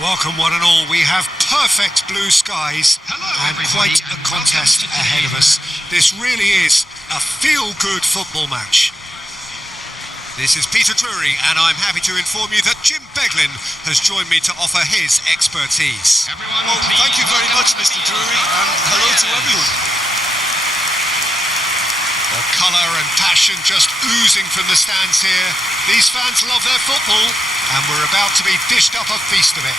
Welcome one and all. We have perfect blue skies and quite a contest ahead of us. This really is a feel-good football match. This is Peter Drury and I'm happy to inform you that Jim Beglin has joined me to offer his expertise. Well, thank you very much, Mr. Drury, and hello to everyone. The colour and passion just oozing from the stands here. These fans love their football and we're about to be dished up a feast of it.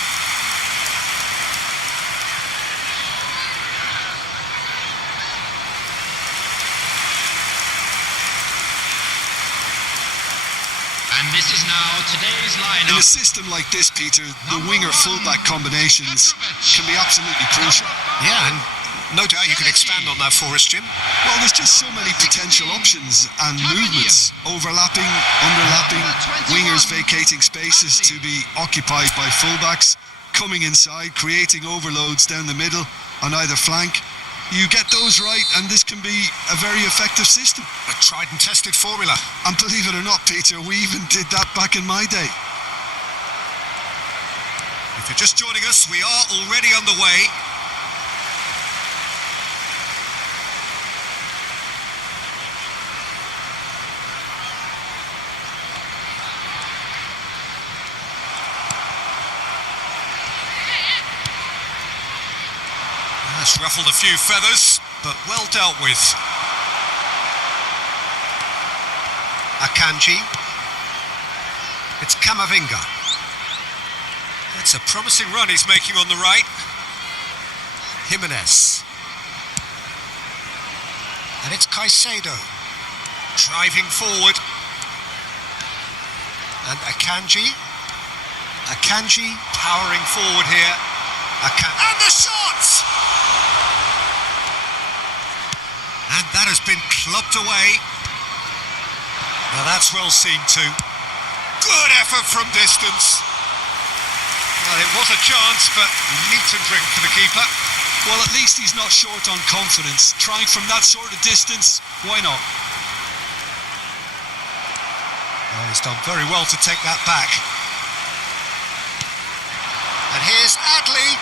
And this is now today's lineup. In a system like this, Peter, the winger-fullback combinations can be absolutely crucial. Yeah, and no doubt you could expand on that for us, Jim. Well, there's just so many potential options and movements. Overlapping, underlapping, wingers vacating spaces to be occupied by fullbacks, coming inside, creating overloads down the middle on either flank. You get those right and this can be a very effective system. A tried and tested formula. And believe it or not, Peter, we even did that back in my day. If you're just joining us, we are already on the way. That's ruffled a few feathers, but well dealt with. Akanji. It's Camavinga. That's a promising run he's making on the right. Jimenez. And it's Caicedo. Driving forward. And Akanji. Akanji powering forward here. And the shot! And that has been clubbed away. Now that's well seen too. Good effort from distance. Well, it was a chance, but neat and drink for the keeper. Well, at least he's not short on confidence. Trying from that sort of distance, why not? Well, he's done very well to take that back. And here's Adley.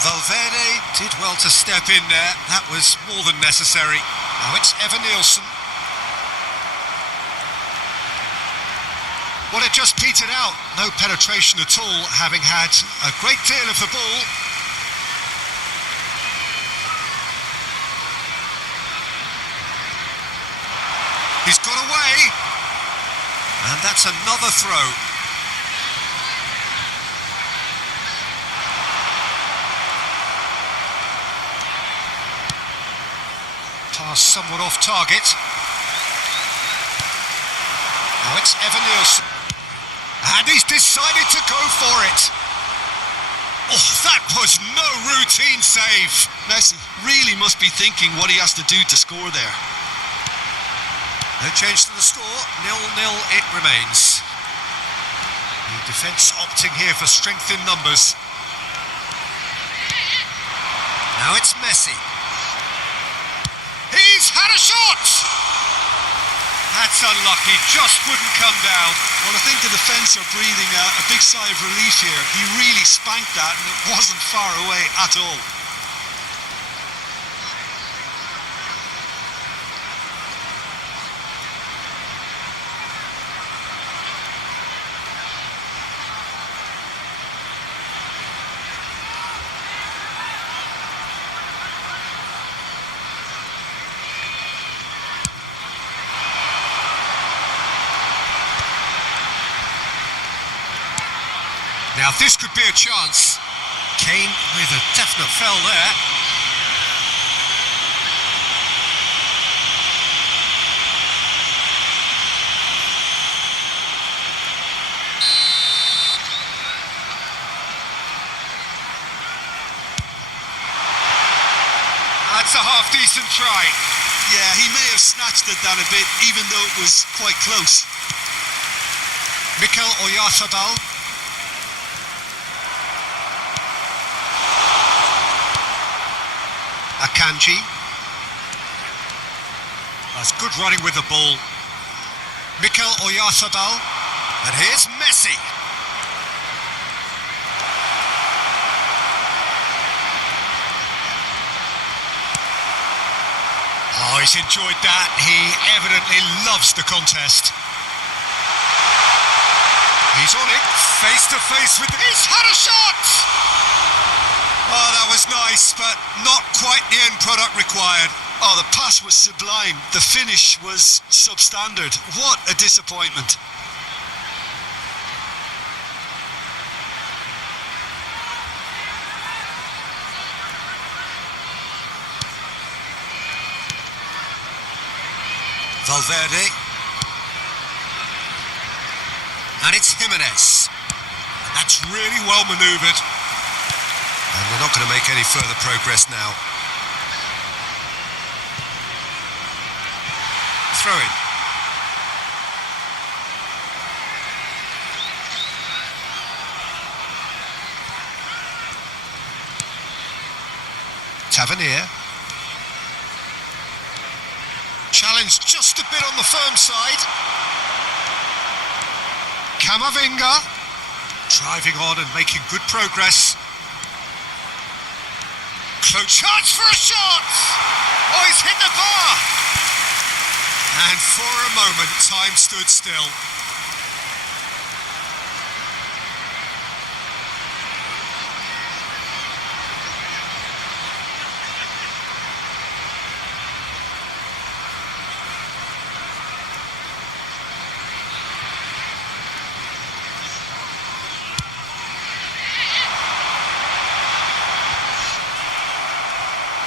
Valverde did well to step in there. That was more than necessary. Now it's Evan Nielsen. Well, it just petered out. No penetration at all, having had a great deal of the ball. He's got away. And that's another throw. Pass somewhat off target. Now it's Evan Nielsen. And he's decided to go for it. Oh, that was no routine save. Messi really must be thinking what he has to do to score there. No change to the score. 0-0 it remains. The defence opting here for strength in numbers. Now it's Messi. He's had a shot! That's unlucky, just wouldn't come down. Well, I think the defence are breathing a big sigh of relief here. He really spanked that and it wasn't far away at all. Now this could be a chance. Kane with a definite foul there. That's a half-decent try. Yeah, he may have snatched at that a bit, even though it was quite close. Mikel Oyarzabal. Akanji. That's good running with the ball. Mikel Oyarzabal. And here's Messi. Oh, he's enjoyed that. He evidently loves the contest. He's on it, face to face with... He's had a shot! Oh, that was nice, but not quite the end product required. Oh, the pass was sublime. The finish was substandard. What a disappointment. Valverde. And it's Jimenez. And that's really well manoeuvred. And they're not going to make any further progress now. Throw in. Tavernier. Challenge just a bit on the firm side. Camavinga driving on and making good progress. Close chance for a shot! Oh, he's hit the bar! And for a moment, time stood still.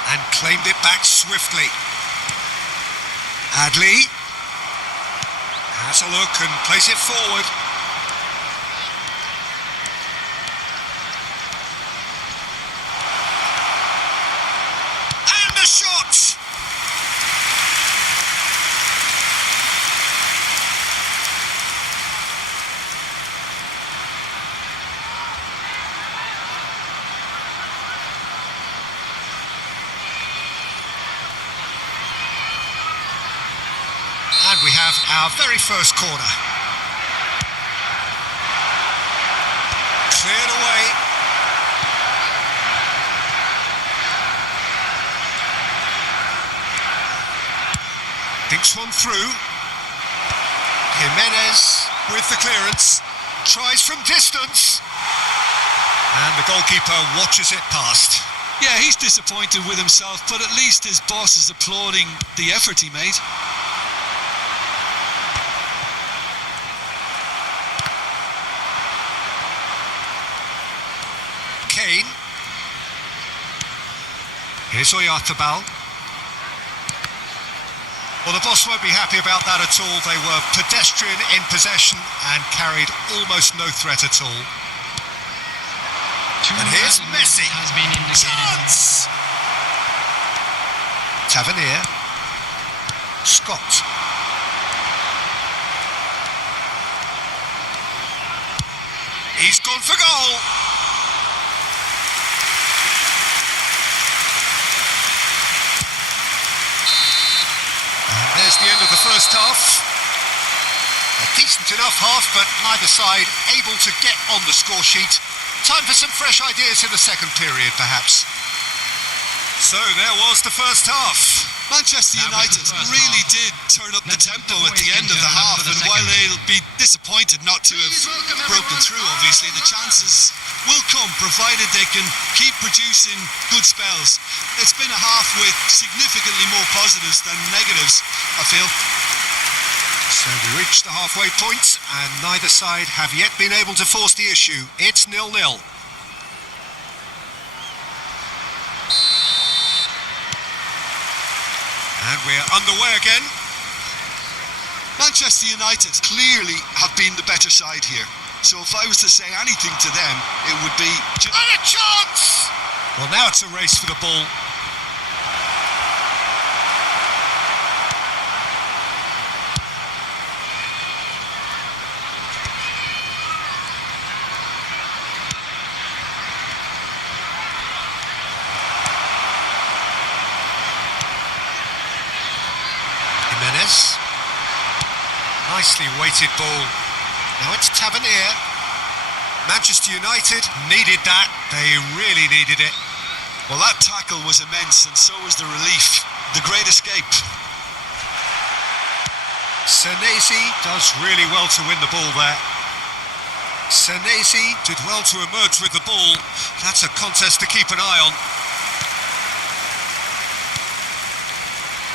And claimed it back swiftly. Adley has a look and plays it forward. And the shot! And we have our very first corner. Cleared away. Dinks one through. Jimenez with the clearance. Tries from distance. And the goalkeeper watches it past. Yeah, he's disappointed with himself, but at least his boss is applauding the effort he made. Kane. Here's Oyarzabal. Well, the boss won't be happy about that at all. They were pedestrian in possession and carried almost no threat at all. And here's Messi. Has been indicated. Chance! Tavernier. Scott. He's gone for goal. And there's the end of the first half. A decent enough half, but neither side able to get on the score sheet. Time for some fresh ideas in the second period, perhaps. So there was the first half. Manchester United really did turn up the tempo at the end of the half, and while they'll be disappointed not to have broken through, obviously, the chances will come, provided they can keep producing good spells. It's been a half with significantly more positives than negatives, I feel. So we reached the halfway point, and neither side have yet been able to force the issue. It's 0-0. And we're underway again. Manchester United clearly have been the better side here. So if I was to say anything to them, it would be... And a chance! Well, now it's a race for the ball. Jimenez. Nicely weighted ball. Now it's Tavernier. Manchester United needed that. They really needed it. Well, that tackle was immense, and so was the relief. The great escape. Senesi does really well to win the ball there. Senesi did well to emerge with the ball. That's a contest to keep an eye on.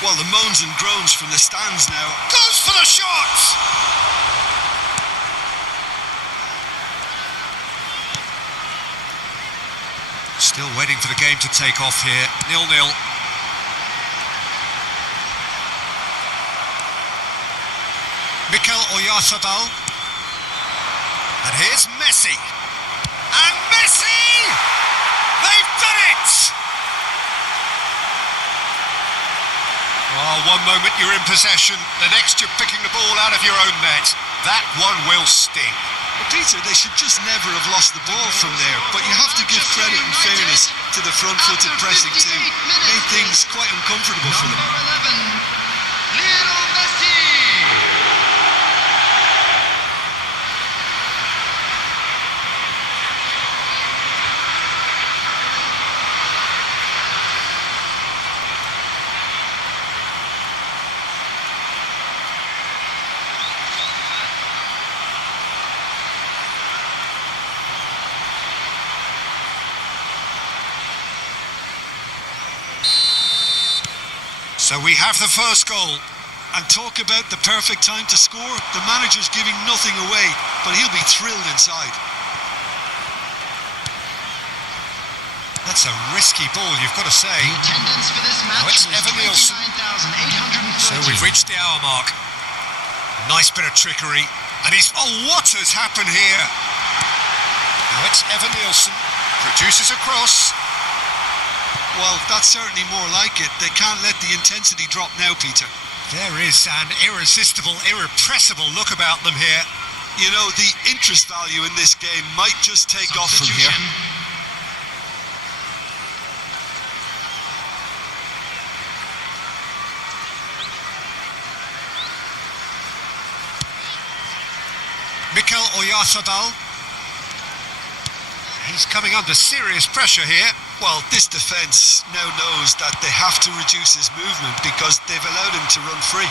Well, the moans and groans from the stands now. Goes for the shot! Still waiting for the game to take off here. 0-0. Mikel Oyarzabal. And here's Messi. And Messi! They've done it! Oh, one moment you're in possession, the next you're picking the ball out of your own net. That one will sting. Well, Peter, they should just never have lost the ball from there, but you have to give credit and fairness to the front-footed pressing team. Made things quite uncomfortable for them. So we have the first goal. And talk about the perfect time to score. The manager's giving nothing away, but he'll be thrilled inside. That's a risky ball, you've got to say. The attendance for this match Now it's was Evan Nielsen. 29,830. So we've reached the hour mark. Nice bit of trickery. And he's... Oh, what has happened here? Now it's Evan Nielsen. Produces a cross. Well, that's certainly more like it. They can't let the intensity drop now, Peter. There is an irresistible, irrepressible look about them here. You know, the interest value in this game might just take off from here. Mikel Oyarzabal. He's coming under serious pressure here. Well, this defence now knows that they have to reduce his movement because they've allowed him to run free.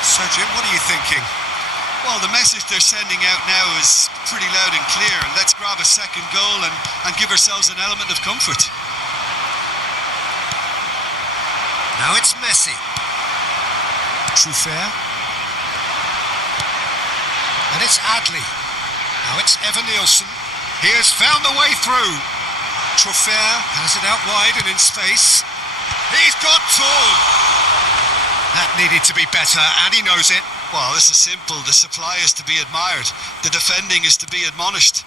So, Jim, what are you thinking? Well, the message they're sending out now is pretty loud and clear. Let's grab a second goal and give ourselves an element of comfort. Now it's Messi. Truffert. And it's Adli. Now it's Evan Nielsen. He has found the way through. Truffert has it out wide and in space. He's got two. That needed to be better, and he knows it. Well, this is simple. The supply is to be admired. The defending is to be admonished.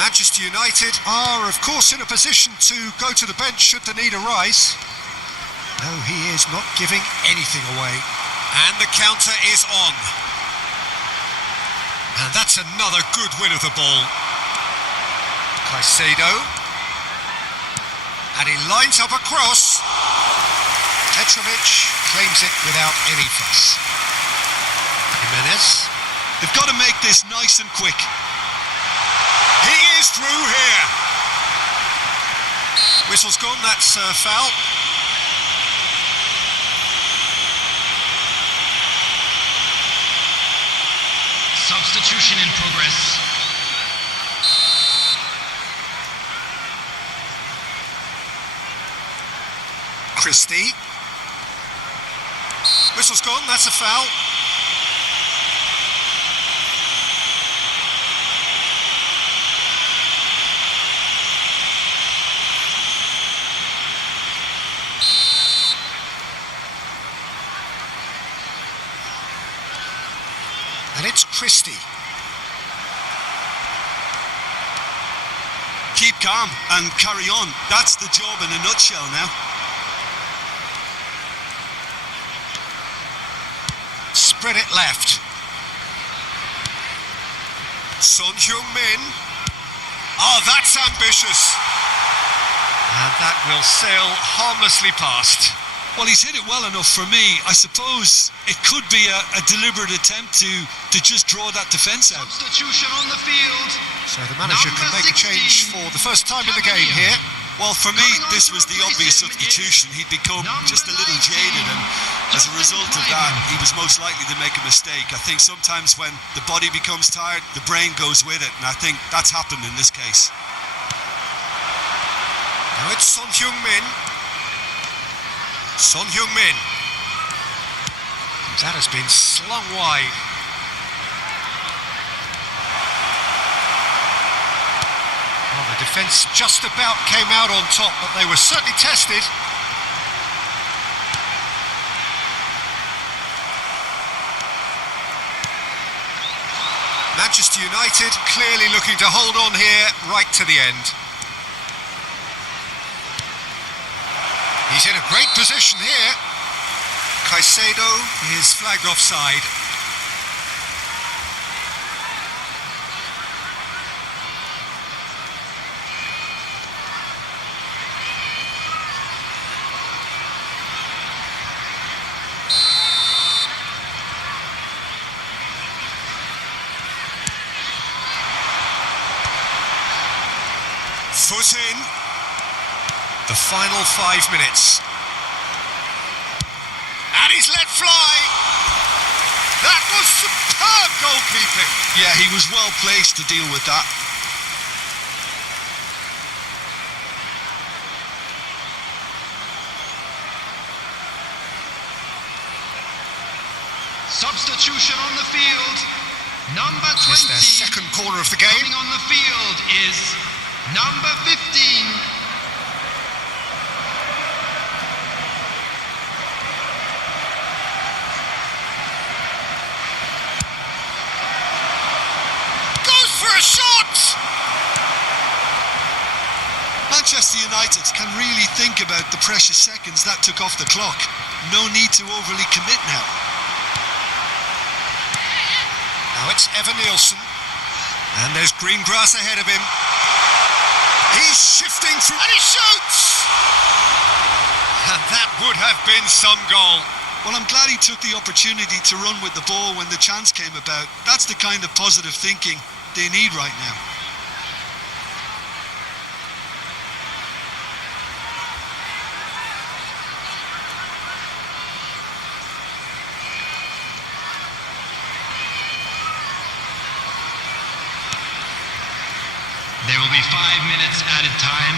Manchester United are, of course, in a position to go to the bench should the need arise. No, he is not giving anything away. And the counter is on. And that's another good win of the ball. Caicedo. And he lines up a cross. Petrovic claims it without any fuss. Jimenez. They've got to make this nice and quick. He is through here. Whistle's gone, that's foul. Substitution in progress. Christie. Whistle's gone, that's a foul. And it's Christie. Keep calm and carry on. That's the job in a nutshell now. Spread it left. Son Heung-min. Oh, that's ambitious. And that will sail harmlessly past. Well, he's hit it well enough for me. I suppose it could be a deliberate attempt to just draw that defence out. Substitution on the field. So the manager can make a change for the first time in the game here. Well, for me, this was the obvious substitution. He'd become just a little jaded, and as a result of that, he was most likely to make a mistake. I think sometimes when the body becomes tired, the brain goes with it, and I think that's happened in this case. Now it's Son Heung-min. Son Heung-min. That has been slung wide. Well, the defence just about came out on top, but they were certainly tested. Manchester United clearly looking to hold on here right to the end. He's in a great position here. Caicedo is flagged offside. Foot in. The final 5 minutes. And he's let fly. That was superb goalkeeping. Yeah, he was well placed to deal with that. Substitution on the field. Number 20. It's their second corner of the game. Coming on the field is number 15. A shot! Manchester United can really think about the precious seconds that took off the clock. No need to overly commit now. Now it's Evan Nielsen. And there's green grass ahead of him. He's shifting through and he shoots! And that would have been some goal. Well, I'm glad he took the opportunity to run with the ball when the chance came about. That's the kind of positive thinking they need right now. There will be 5 minutes added time.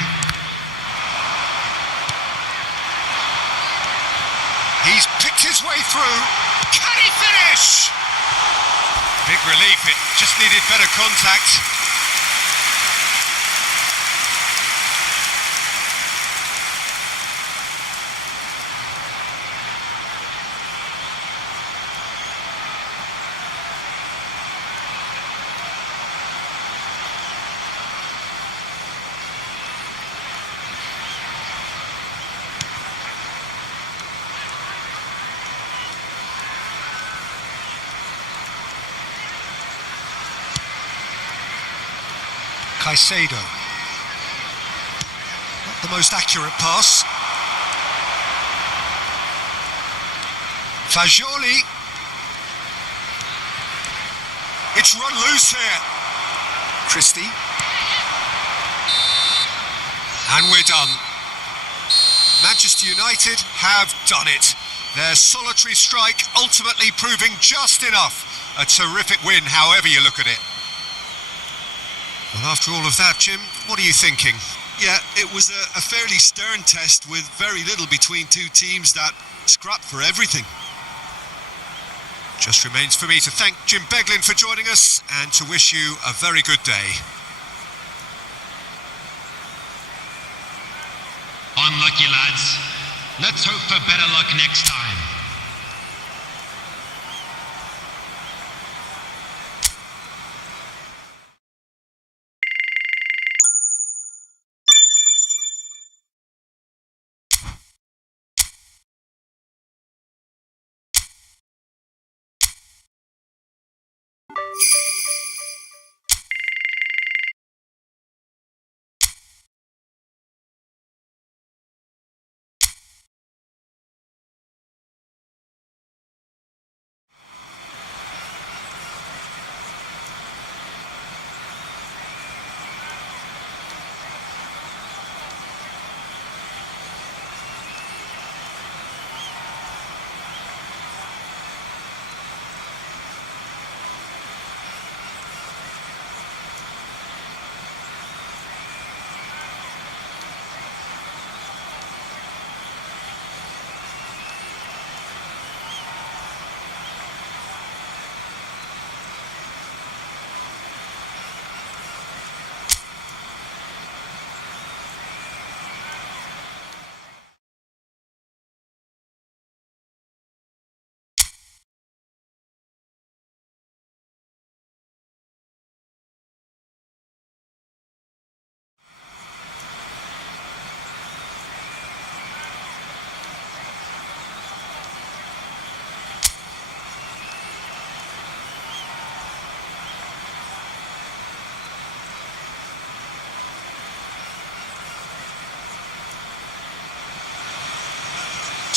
He's picked his way through. Can he finish? Big relief, it just needed better contact. Caicedo. Not the most accurate pass. Fagioli. It's run loose here. Christie. And we're done. Manchester United have done it. Their solitary strike ultimately proving just enough. A terrific win, however you look at it. Well, after all of that, Jim, what are you thinking? Yeah, it was a fairly stern test with very little between two teams that scrapped for everything. Just remains for me to thank Jim Beglin for joining us and to wish you a very good day. Unlucky, lads. Let's hope for better luck next time.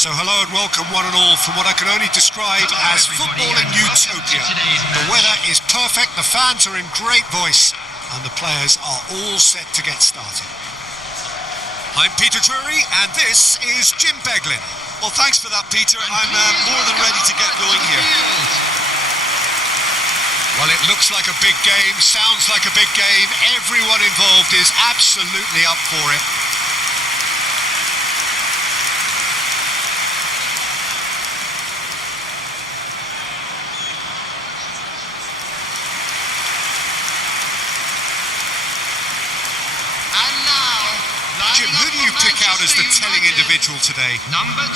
So hello and welcome one and all from what I can only describe as footballing utopia. The weather is perfect, the fans are in great voice, and the players are all set to get started. I'm Peter Drury, and this is Jim Beglin. Well, thanks for that, Peter. I'm more than ready to get going here. Well, it looks like a big game, sounds like a big game. Everyone involved is absolutely up for it. Jim, who do you pick out as the telling individual today?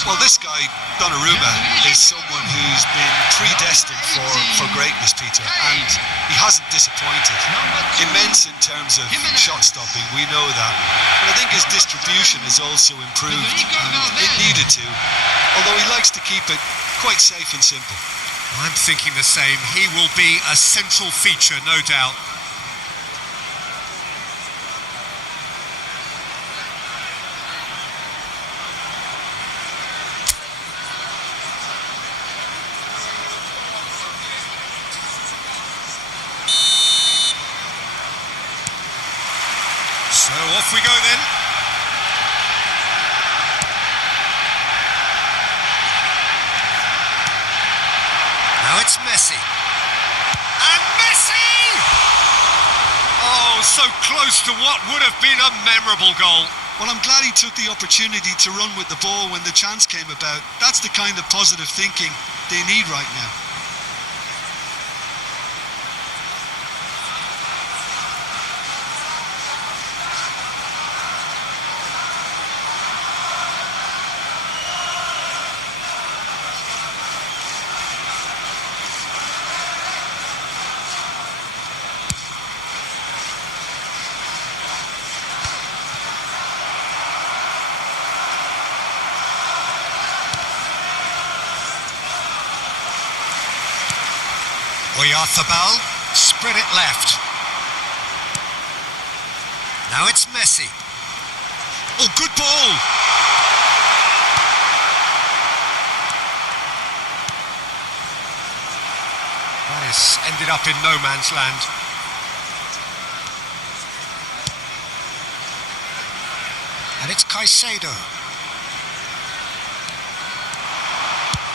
Well, this guy, Donnarumma, is someone who's been predestined for greatness, Peter, and he hasn't disappointed. Immense in terms of shot stopping, we know that. But I think his distribution has also improved, and it needed to, although he likes to keep it quite safe and simple. I'm thinking the same. He will be a central feature, no doubt. So off we go then. Now it's Messi. And Messi! Oh, so close to what would have been a memorable goal. Well, I'm glad he took the opportunity to run with the ball when the chance came about. That's the kind of positive thinking they need right now. Oyarzabal, spread it left. Now it's Messi. Oh, good ball! That has ended up in no man's land. And it's Caicedo.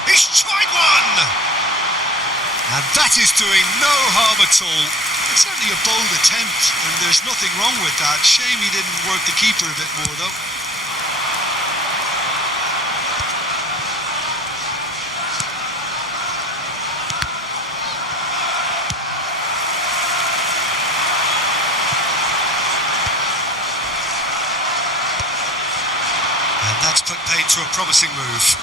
He's tried one! And that is doing no harm at all. It's certainly a bold attempt, and there's nothing wrong with that. Shame he didn't work the keeper a bit more, though. And that's put paid to a promising move.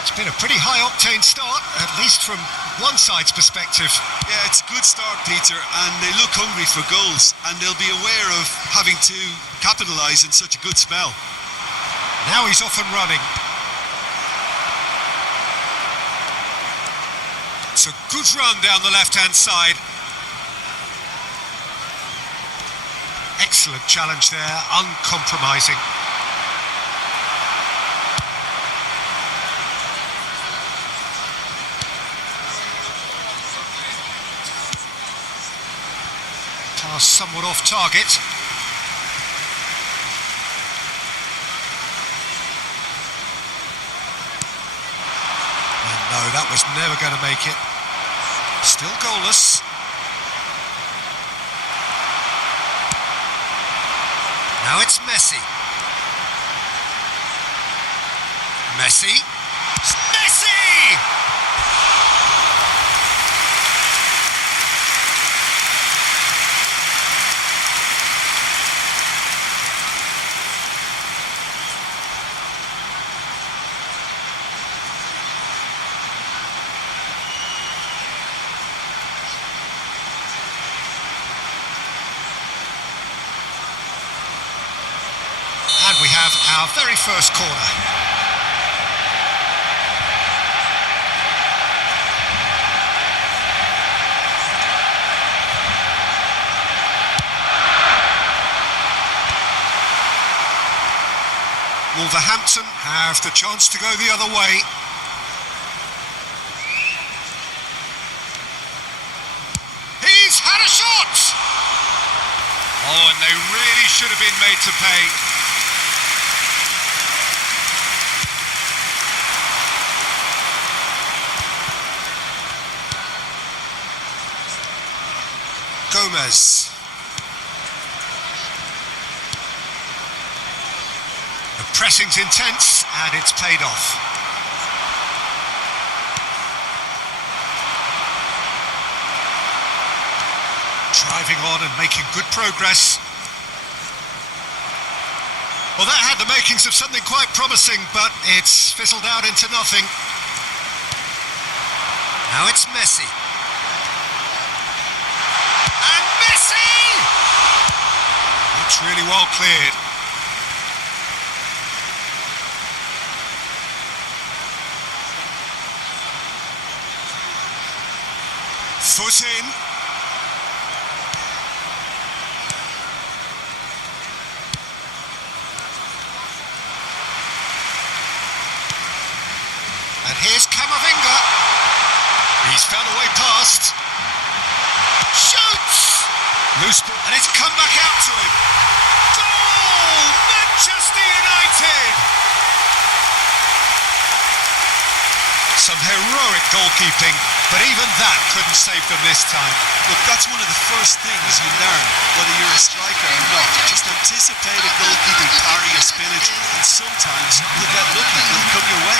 It's been a pretty high-octane start, at least from one side's perspective. Yeah, it's a good start, Peter, and they look hungry for goals, and they'll be aware of having to capitalise in such a good spell. Now he's off and running. It's a good run down the left-hand side. Excellent challenge there, uncompromising. Pass somewhat off target. And no, that was never going to make it. Still goalless. Now it's Messi. Messi. Messi! And we have our very first corner. Wolverhampton have the chance to go the other way. He's had a shot! Oh, and they really should have been made to pay. Gomez. The pressing's intense and it's paid off. Driving on and making good progress. Well, that had the makings of something quite promising, but it's fizzled out into nothing. Now it's Messi. And Messi! That's really well cleared. Foot in. And here's Camavinga. He's found a way past. Shoots! Loose ball, and it's come back out to him. Goal! Manchester United! Some heroic goalkeeping, but even that couldn't save them this time. Look, that's one of the first things you learn, whether you're a striker or not. Just anticipate a goalkeeping parry or spillage, and sometimes you'll get lucky, it'll come your way.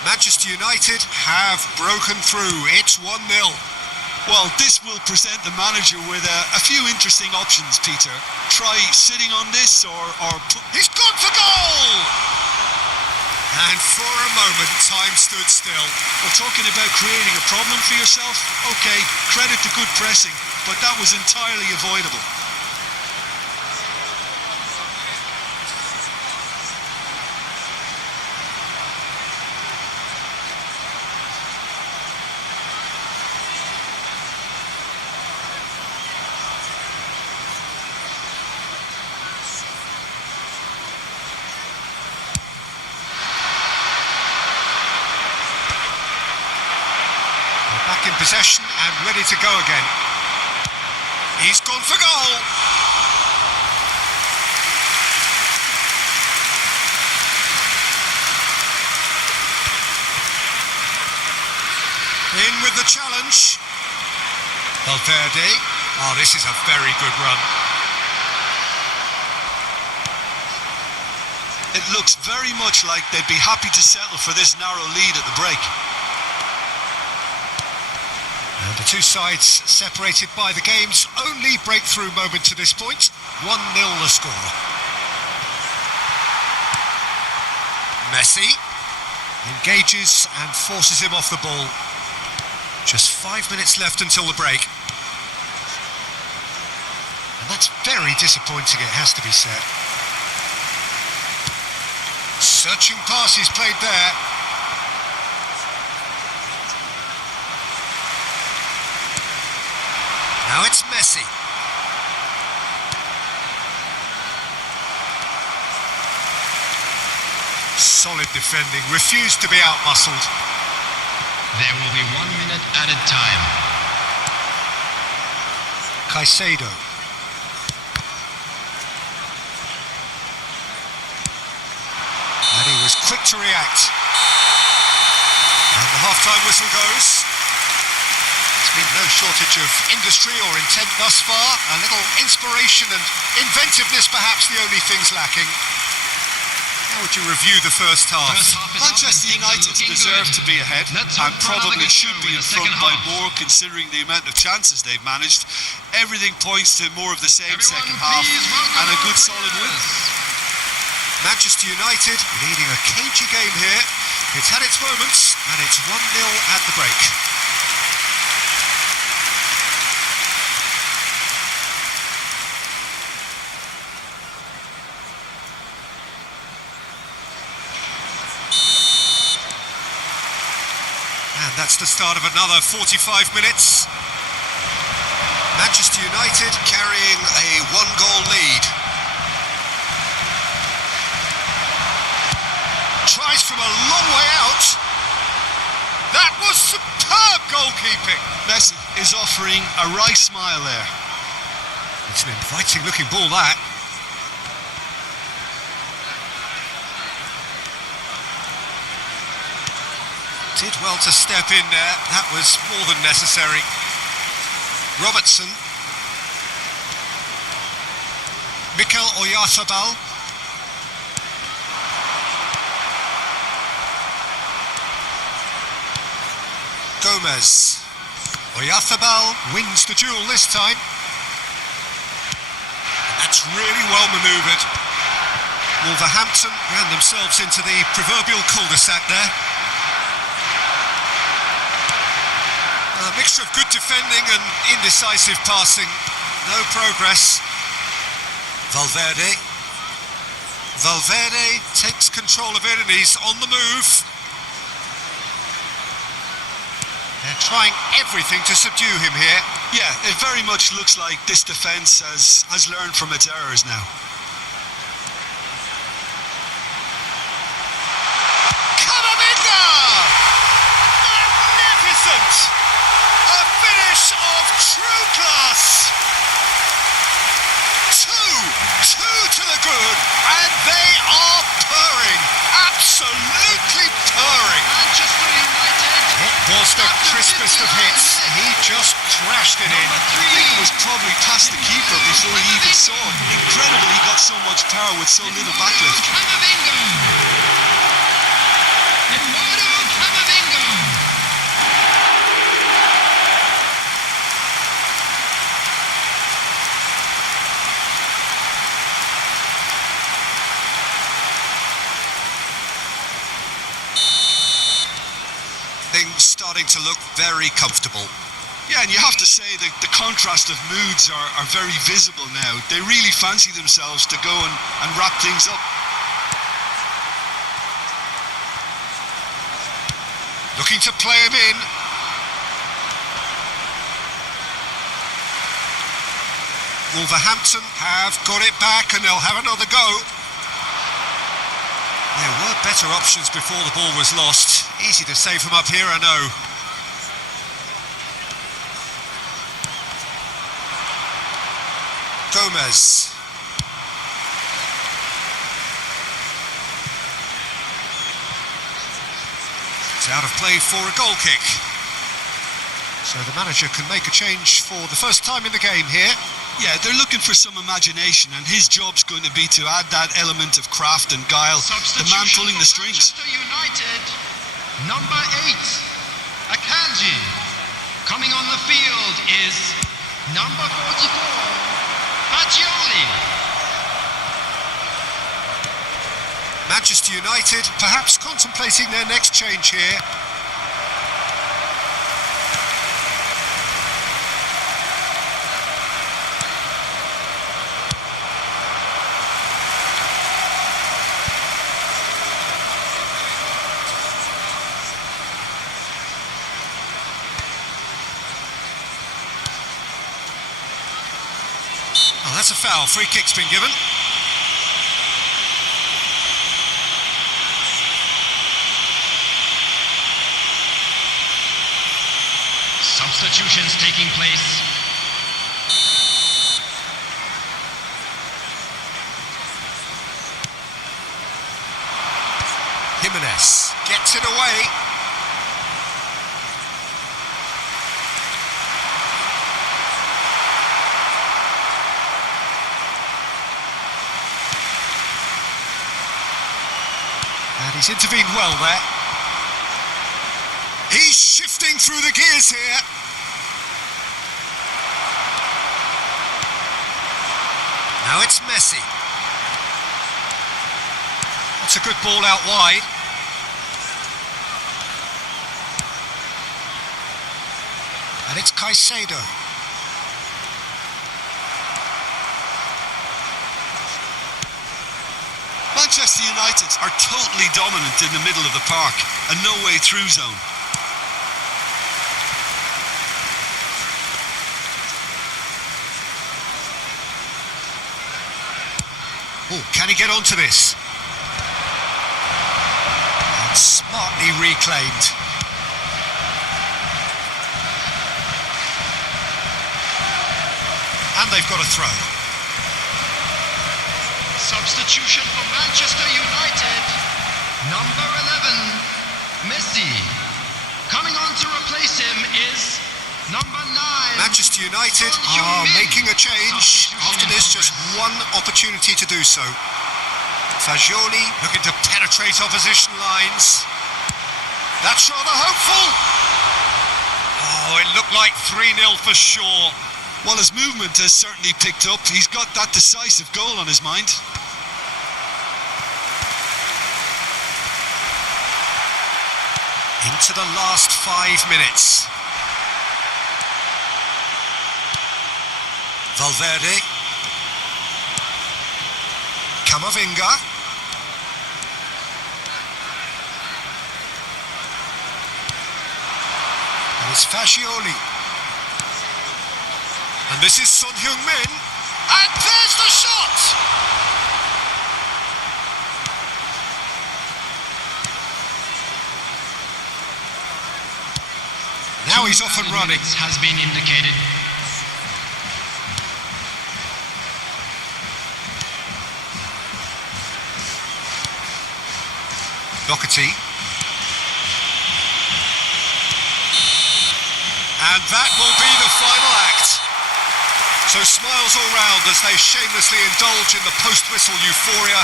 Manchester United have broken through. It's 1-0. Well, this will present the manager with a few interesting options, Peter. Try sitting on this or He's gone for goal! And for a moment, time stood still. Well, talking about creating a problem for yourself, okay, credit to good pressing, but that was entirely avoidable. Back in possession and ready to go again. He's gone for goal. In with the challenge. Valverde. Oh, this is a very good run. It looks very much like they'd be happy to settle for this narrow lead at the break. And the two sides separated by the game's only breakthrough moment to this point. 1-0 the score. Messi engages and forces him off the ball. Just 5 minutes left until the break. And that's very disappointing, it has to be said. Searching pass is played there. Now it's Messi. Solid defending, refused to be out-muscled. There will be 1 minute added time. Caicedo. And he was quick to react. And the half-time whistle goes. There's been no shortage of industry or intent thus far. A little inspiration and inventiveness, perhaps the only things lacking. How would you review the first half? Manchester United deserve to be ahead and probably should be in front by more considering the amount of chances they've managed. Everything points to more of the same second half and a good solid win. Manchester United leading a cagey game here. It's had its moments and it's 1-0 at the break. And that's the start of another 45 minutes. Manchester United carrying a one-goal lead. Tries from a long way out. That was superb goalkeeping. Messi is offering a wry smile there. It's an inviting looking ball, that. Did well to step in there. That was more than necessary. Robertson. Mikel Oyarzabal. Gomez. Oyarzabal wins the duel this time. And that's really well manoeuvred. Wolverhampton ran themselves into the proverbial cul-de-sac there. A mixture of good defending and indecisive passing. No progress. Valverde takes control of it and he's on the move. They're trying everything to subdue him here. Yeah, it very much looks like this defence has learned from its errors now. Camavinga! Magnificent! A finish of true class! Two to the good, and they are purring. Absolutely purring. Manchester United. It was the crispest of hits. He just crashed it in. It was probably past the keeper before he even saw it. Incredible he got so much power with so little backlift. Camavinga. Eduardo Camavinga. Things starting to look very comfortable. Yeah, and you have to say that the contrast of moods are very visible now. They really fancy themselves to go and wrap things up. Looking to play him in. Wolverhampton have got it back and they'll have another go. There were better options before the ball was lost. Easy to save from up here, I know. Gomez. It's out of play for a goal kick. So the manager can make a change for the first time in the game here. Yeah, they're looking for some imagination, and his job's going to be to add that element of craft and guile, the man pulling the strings. Manchester United, number 8, Akanji. Coming on the field is number 44, Fagioli. Manchester United perhaps contemplating their next change here. Oh, that's a foul. Free kick's been given. Substitutions taking place. Jimenez gets it away. He's intervened well there. He's shifting through the gears here. Now it's Messi. That's a good ball out wide. And it's Caicedo. Manchester United are totally dominant in the middle of the park, a no-way through zone. Oh, can he get onto this? And smartly reclaimed. And they've got a throw. Substitution for Manchester United. Number 11, Messi. Coming on to replace him is number 9. Manchester United are making a change. After this, just one opportunity to do so. Fagioli looking to penetrate opposition lines. That's rather hopeful. Oh, it looked like 3-0 for sure. While his movement has certainly picked up, he's got that decisive goal on his mind. Into the last 5 minutes. Valverde. Camavinga. And it's Fagioli. And this is Son Heung-min. And there's the shot! Now he's off and running. Has been indicated. Doherty. And that will be the final act. So smiles all round as they shamelessly indulge in the post-whistle euphoria.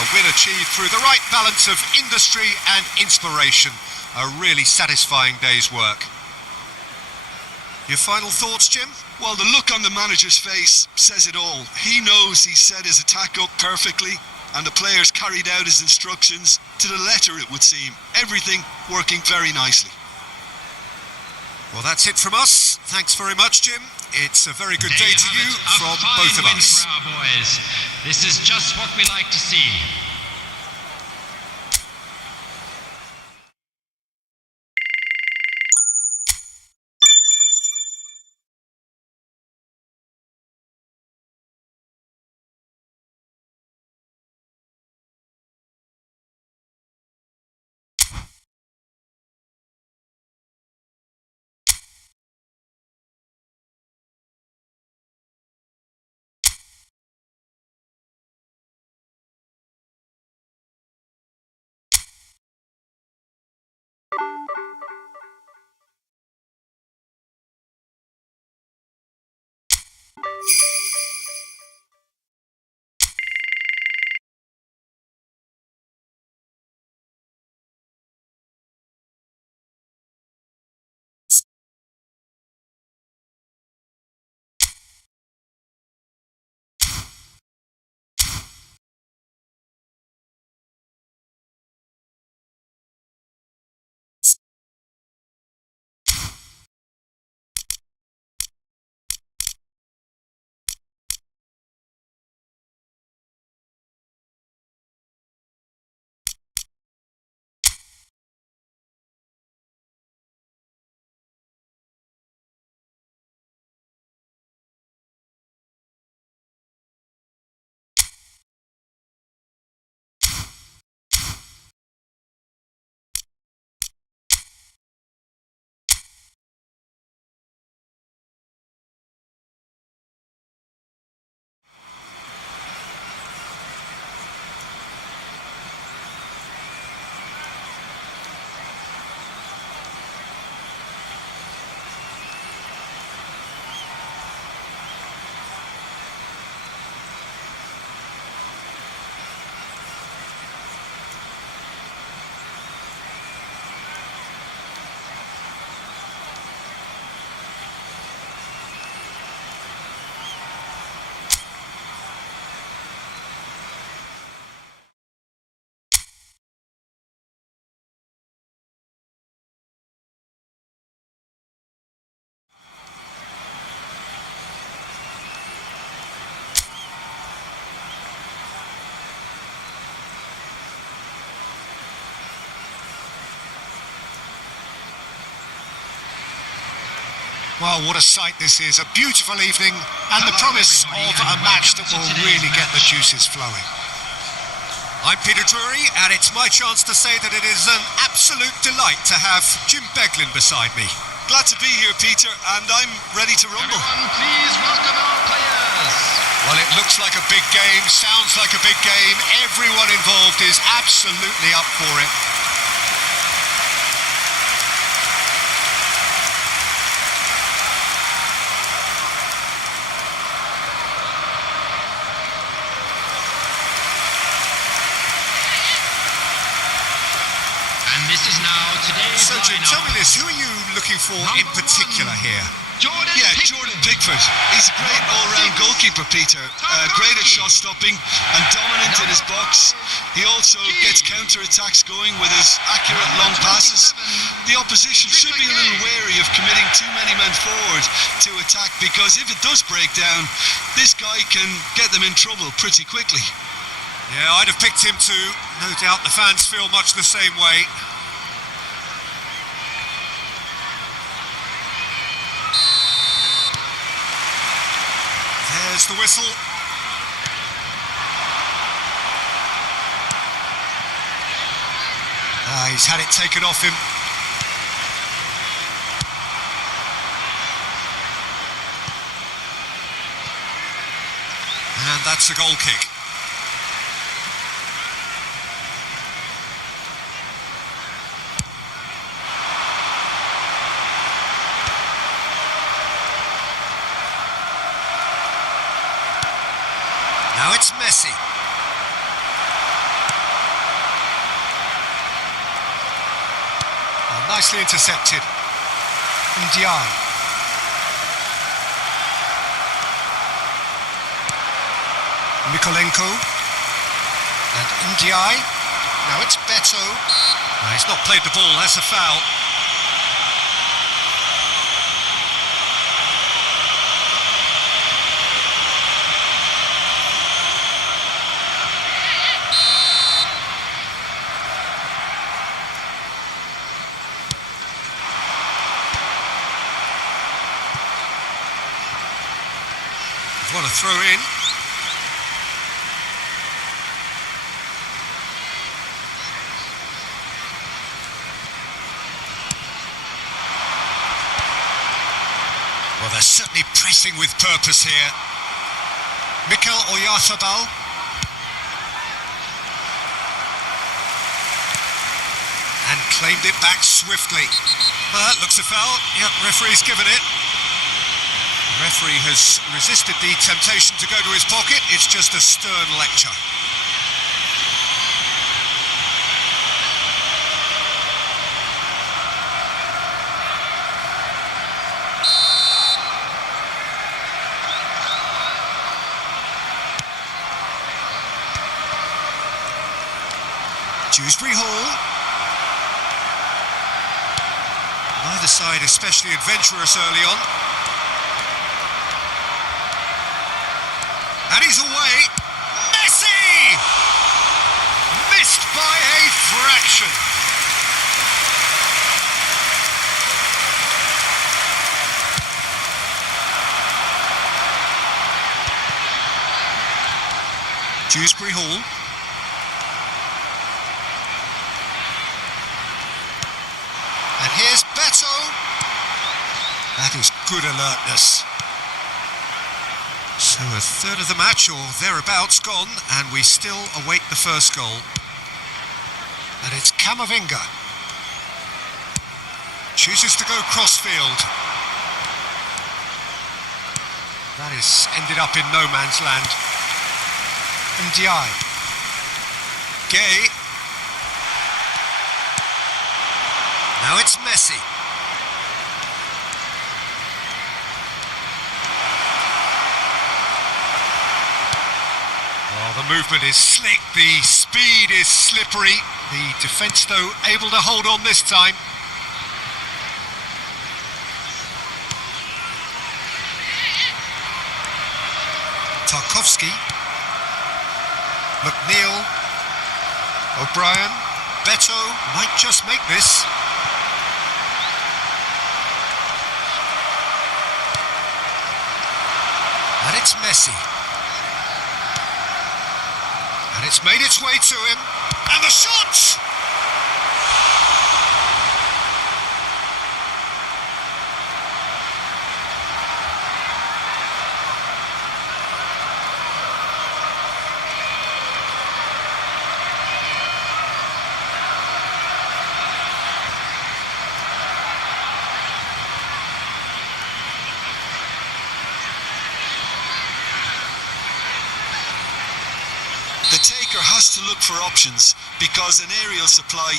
A win achieved through the right balance of industry and inspiration. A really satisfying day's work. Your final thoughts, Jim? Well, the look on the manager's face says it all. He knows he set his attack up perfectly, and the players carried out his instructions to the letter, it would seem. Everything working very nicely. Well, that's it from us. Thanks very much, Jim. It's a very good day to you from both of us. For our boys. This is just what we like to see. Well, what a sight this is. A beautiful evening and the promise of a match that will really get the juices flowing. I'm Peter Drury, and it's my chance to say that it is an absolute delight to have Jim Beglin beside me. Glad to be here, Peter, and I'm ready to rumble. Everyone, please welcome our players. Well, it looks like a big game, sounds like a big game. Everyone involved is absolutely up for it. This is now today's So, Jim, tell me this, who are you looking for in particular here? Jordan Pickford. He's a great all-round goalkeeper, Peter. Great at shot stopping and dominant in his box. He also gets counter-attacks going with his accurate long passes. The opposition should be a little wary of committing too many men forward to attack, because if it does break down, this guy can get them in trouble pretty quickly. Yeah, I'd have picked him too. No doubt the fans feel much the same way. There's the whistle. He's had it taken off him. And that's a goal kick. Now it's Messi. Oh, nicely intercepted. Ndiaye. Mikolenko. And Ndiaye. Now it's Beto. No, he's not played the ball, that's a foul. What a throw in. Well, they're certainly pressing with purpose here. Mikel Oyarzabal. And claimed it back swiftly. Well, that looks a foul. Yep, referee's given it. The referee has resisted the temptation to go to his pocket. It's just a stern lecture. Dewsbury Hall. Neither side especially adventurous early on. And he's away. Messi! Missed by a fraction. Dewsbury Hall. And here's Beto. That is good alertness. So a third of the match or thereabouts gone, and we still await the first goal. And it's Camavinga. Chooses to go crossfield. That has ended up in no man's land. Ndiaye. Gay. Now it's Messi. Well, the movement is slick, the speed is slippery. The defence, though, able to hold on this time. Tarkowski. McNeil. O'Brien. Beto might just make this. it's Messi. And it's made its way to him. And the shot! The taker has to look for options because an aerial supply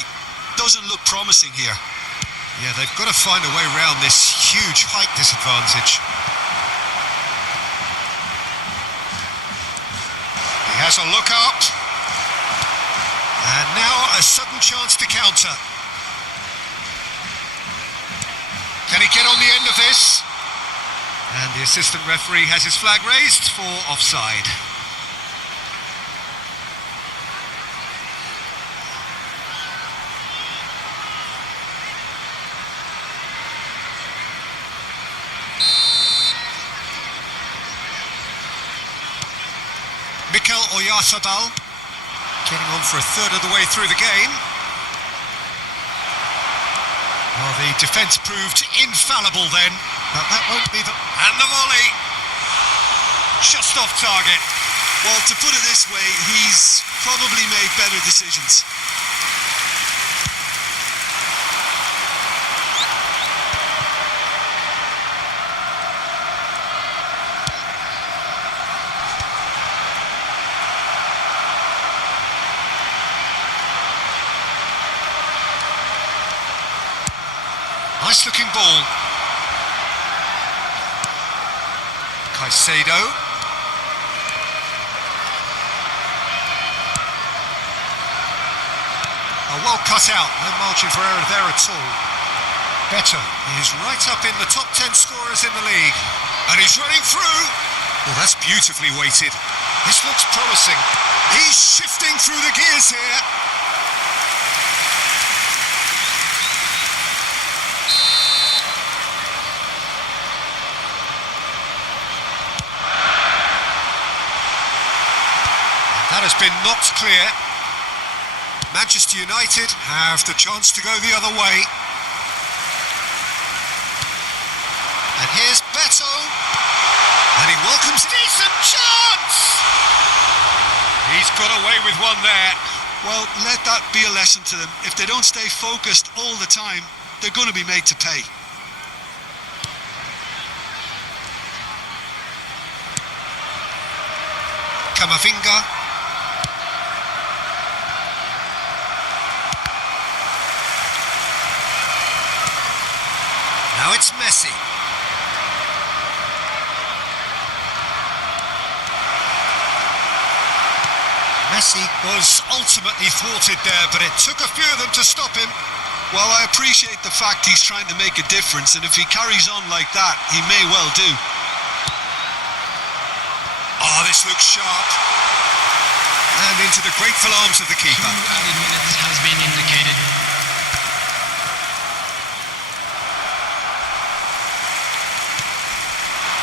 doesn't look promising here. Yeah, they've got to find a way around this huge height disadvantage. He has a look up. And now a sudden chance to counter. Can he get on the end of this? And the assistant referee has his flag raised for offside. Mikel Oyarzabal getting on for a third of the way through the game. Well, the defence proved infallible then, but that won't be the... And the volley! Just off target. Well, to put it this way, he's probably made better decisions. Nice looking ball. Caicedo. Well cut out, no margin for error there at all. Better is right up in the top 10 scorers in the league. And he's running through. Well, that's beautifully weighted. This looks promising. He's shifting through the gears here. That has been knocked clear. Manchester United have the chance to go the other way. And here's Beto. And he welcomes a decent chance! He's got away with one there. Well, let that be a lesson to them. If they don't stay focused all the time, they're going to be made to pay. Camavinga. Now it's Messi. Messi was ultimately thwarted there, but it took a few of them to stop him. Well, I appreciate the fact he's trying to make a difference, and if he carries on like that, he may well do. Oh, this looks sharp. And into the grateful arms of the keeper. 2 added minutes has been indicated.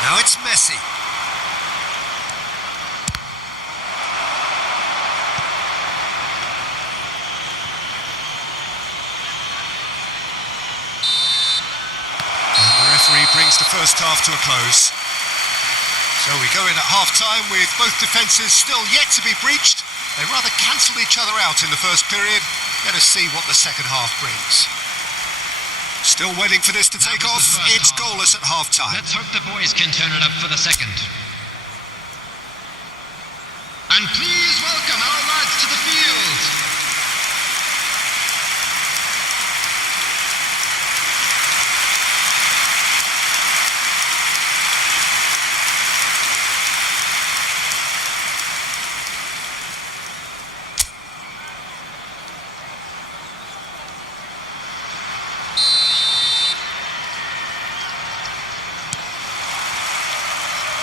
Now it's Messi. And the referee brings the first half to a close. So we go in at half-time with both defences still yet to be breached. They rather cancelled each other out in the first period. Let us see what the second half brings. Still waiting for this to take off. It's goalless at half-time. Let's hope the boys can turn it up for the second. And please welcome our lads to the field.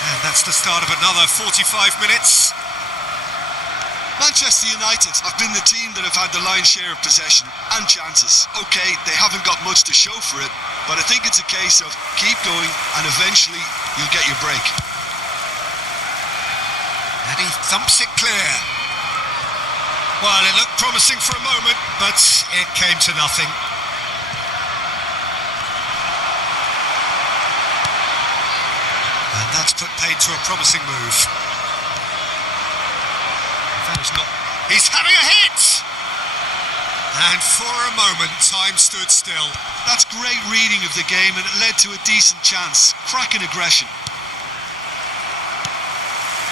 And that's the start of another 45 minutes. Manchester United have been the team that have had the lion's share of possession and chances. OK, they haven't got much to show for it, but I think it's a case of keep going and eventually you'll get your break. thumps it clear. Well, it looked promising for a moment, but it came to nothing. And that's put paid to a promising move. That was not... He's having a hit! And for a moment, time stood still. That's great reading of the game, and it led to a decent chance. Cracking aggression.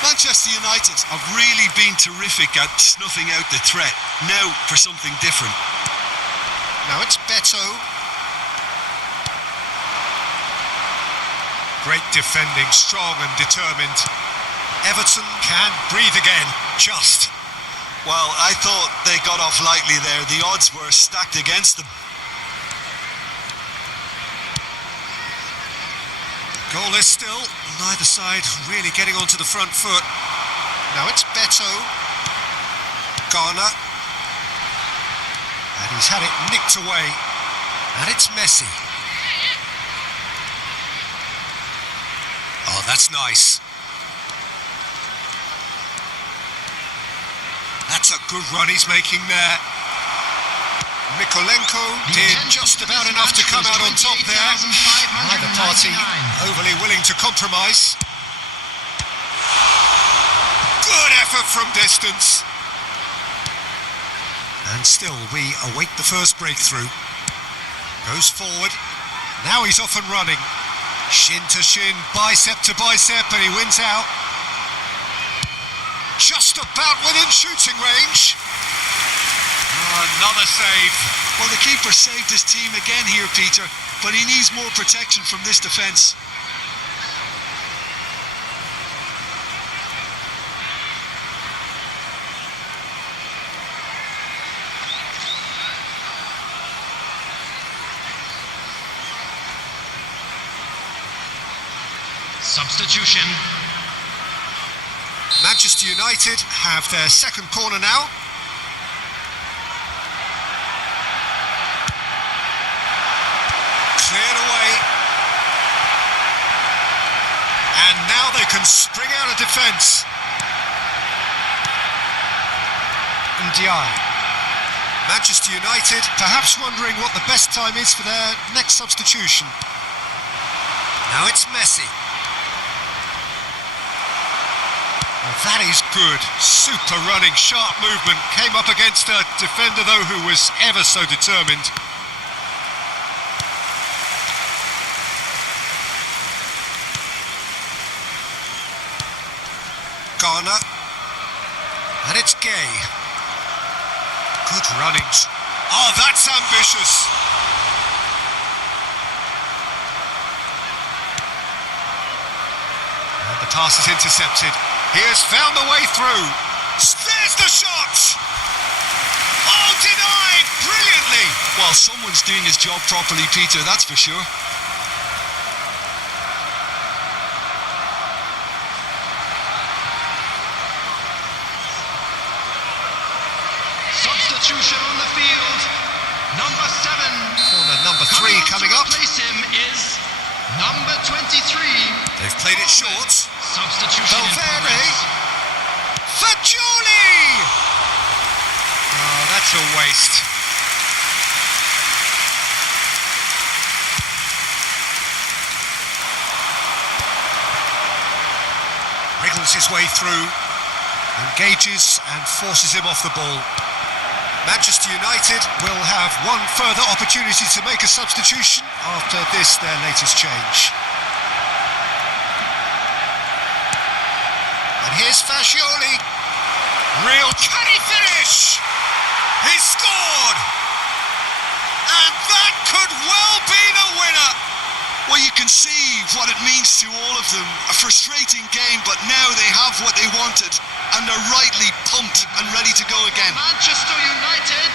Manchester United have really been terrific at snuffing out the threat. Now for something different. Now it's Beto. Great defending, strong and determined. Everton can breathe again, just. Well, I thought they got off lightly there. The odds were stacked against them. Goalless still, neither side really getting onto the front foot. Now it's Beto. Garner. And he's had it nicked away. And it's Messi. Oh, that's nice. That's a good run he's making there. Mikolenko did just about enough to come out on top there. Neither party overly willing to compromise. Good effort from distance. And still we await the first breakthrough. Goes forward. Now he's off and running. Shin to shin, bicep to bicep, and he wins out. Just about within shooting range. Oh, another save. Well, the keeper saved his team again here, Peter, but he needs more protection from this defence. Substitution. Manchester United have their second corner now. Cleared away. And now they can spring out of defence. Ndiaye. Manchester United perhaps wondering what the best time is for their next substitution. Now it's Messi. Well, that is good. Super running, sharp movement. Came up against a defender, though, who was ever so determined. Garner. And it's Gay. Good runnings. Oh, that's ambitious. And the pass is intercepted. He has found a way through. There's the shot! Oh, denied! Brilliantly! Well, someone's doing his job properly, Peter, that's for sure. Substitution on the field. Number 7. Corner number 3 coming up. To replace him is number 23. They've played it short. Substitution in Valverde. progress. Fagioli! Oh, that's a waste. Wriggles his way through, engages and forces him off the ball. Manchester United will have one further opportunity to make a substitution after this, their latest change. And here's Fagioli. Real, can he finish? He scored! And that could well be the winner. Well, you can see what it means to all of them. A frustrating game, but now they have what they wanted, and they're rightly pumped and ready to go again. Manchester United,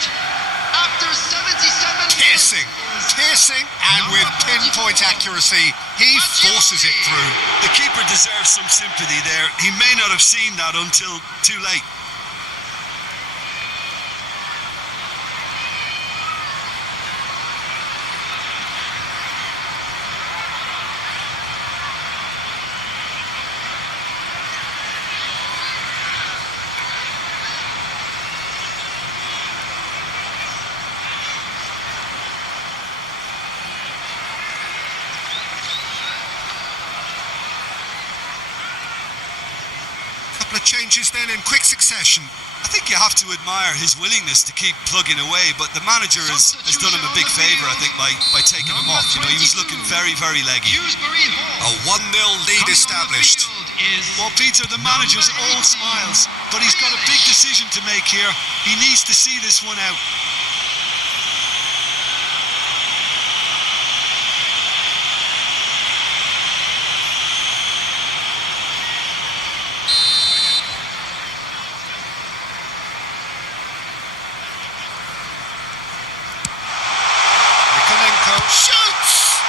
after 77 Piercing, years, piercing, and with pinpoint accuracy, he forces it through. The keeper deserves some sympathy there. He may not have seen that until too late. changes then in quick succession. I think you have to admire his willingness to keep plugging away, but the manager has done him a big favour, I think, by taking him off. You know, he was looking very, very leggy. A 1-0 lead established. Well, Peter, the manager's all smiles, but he's got a big decision to make here. He needs to see this one out. Shoots!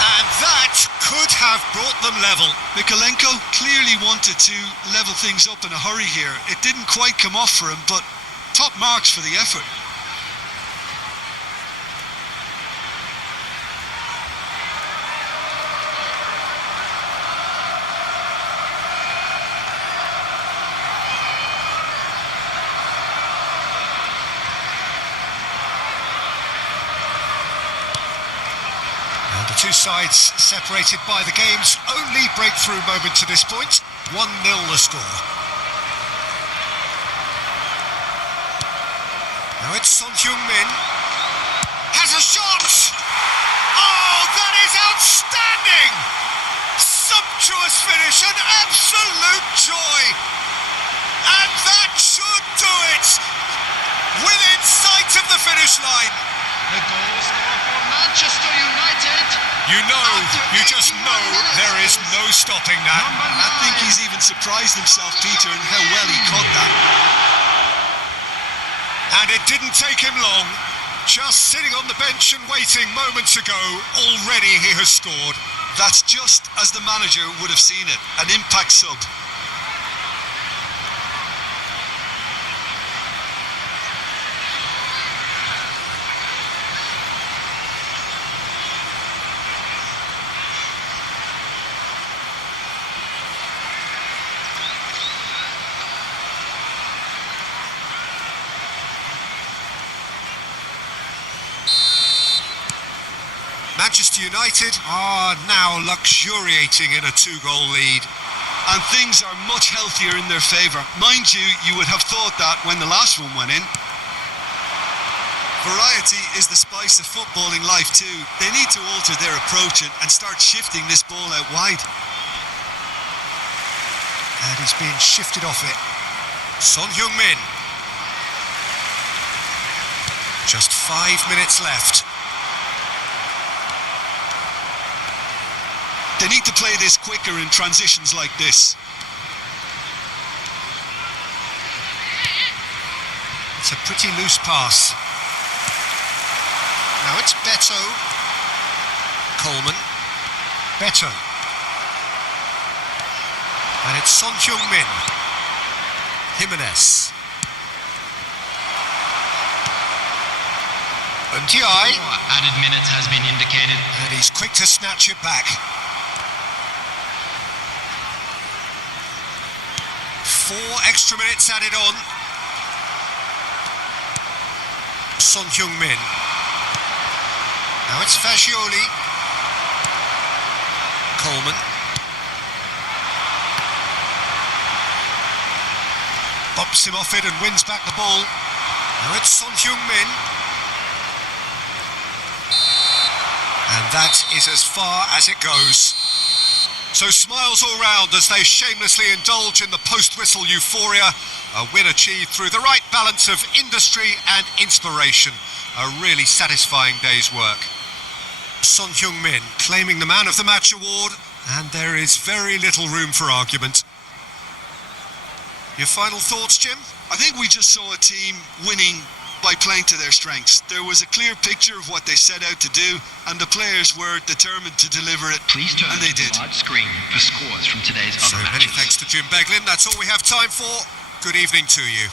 And that could have brought them level. Mikolenko clearly wanted to level things up in a hurry here. It didn't quite come off for him, but top marks for the effort. The two sides separated by the game's only breakthrough moment to this point. 1-0 the score. Now it's Son Heung-min. Has a shot! Oh, that is outstanding! Sumptuous finish, an absolute joy! And that should do it! Within sight of the finish line. The goal scorer for Manchester United. You just know there is no stopping that. I think he's even surprised himself, Peter, in how well he caught that. And it didn't take him long. Just sitting on the bench and waiting moments ago, already he has scored. That's just as the manager would have seen it, an impact sub. Manchester United are now luxuriating in a 2-goal lead. And things are much healthier in their favour. Mind you, you would have thought that when the last one went in. Variety is the spice of footballing life too. They need to alter their approach and start shifting this ball out wide. And he's being shifted off it. Son Heung-min. Just 5 minutes left. They need to play this quicker in transitions like this. It's a pretty loose pass. Now it's Beto. Coleman. Beto. And it's Son Heung-min. Jimenez. Ndiaye. Added minutes has been indicated. And he's quick to snatch it back. 4 extra minutes added on. Son Heung-min. Now it's Fagioli. Coleman. Bops him off it and wins back the ball. Now it's Son Heung-min. And that is as far as it goes. So smiles all round as they shamelessly indulge in the post-whistle euphoria. A win achieved through the right balance of industry and inspiration. A really satisfying day's work. Son Heung-min claiming the Man of the Match award, and there is very little room for argument. Your final thoughts, Jim? I think we just saw a team winning by playing to their strengths. There was a clear picture of what they set out to do, and the players were determined to deliver it, Please turn and they to did. the large screen for scores from today's So other many matches. thanks to Jim Beglin. That's all we have time for. Good evening to you.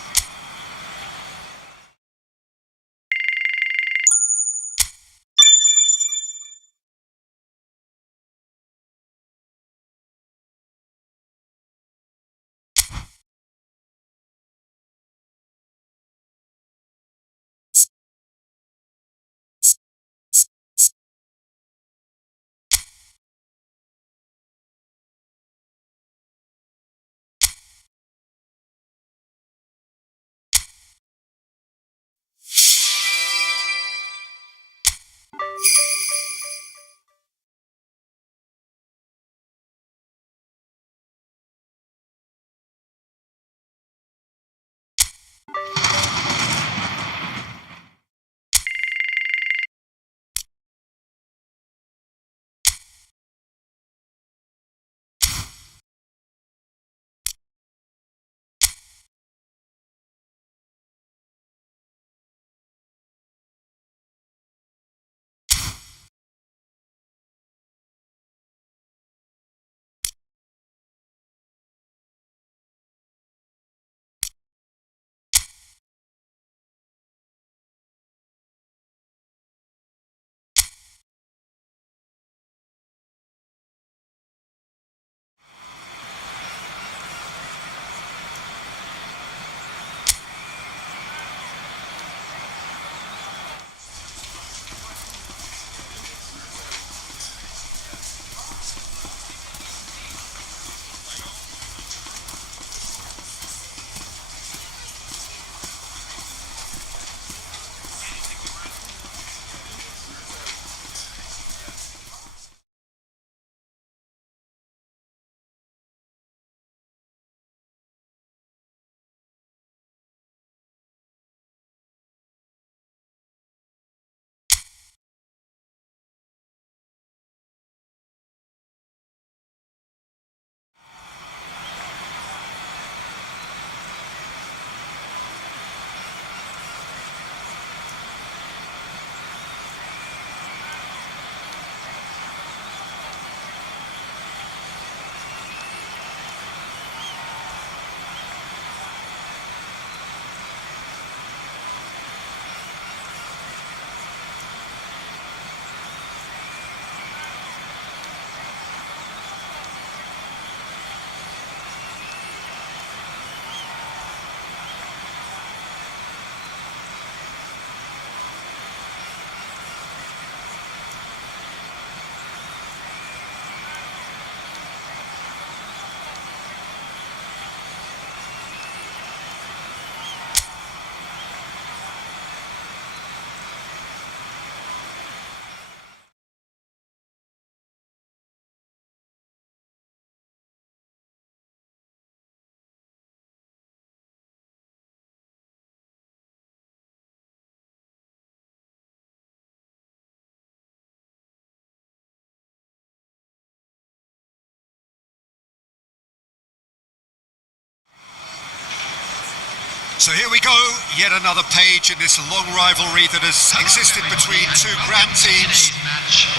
So here we go, yet another page in this long rivalry that has existed between two grand teams.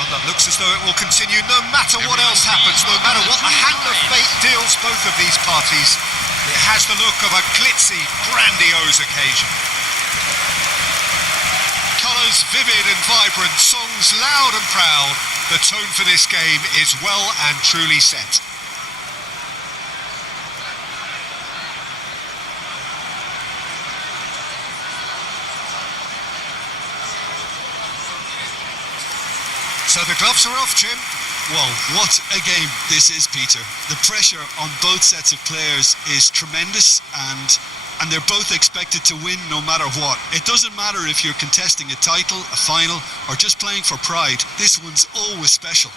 One that looks as though it will continue no matter what else happens, no matter what the hand of fate deals both of these parties. It has the look of a glitzy, grandiose occasion. Colours vivid and vibrant, songs loud and proud. The tone for this game is well and truly set. So the gloves are off, Jim. Well, what a game this is, Peter. The pressure on both sets of players is tremendous, and they're both expected to win no matter what. It doesn't matter if you're contesting a title, a final, or just playing for pride. This one's always special.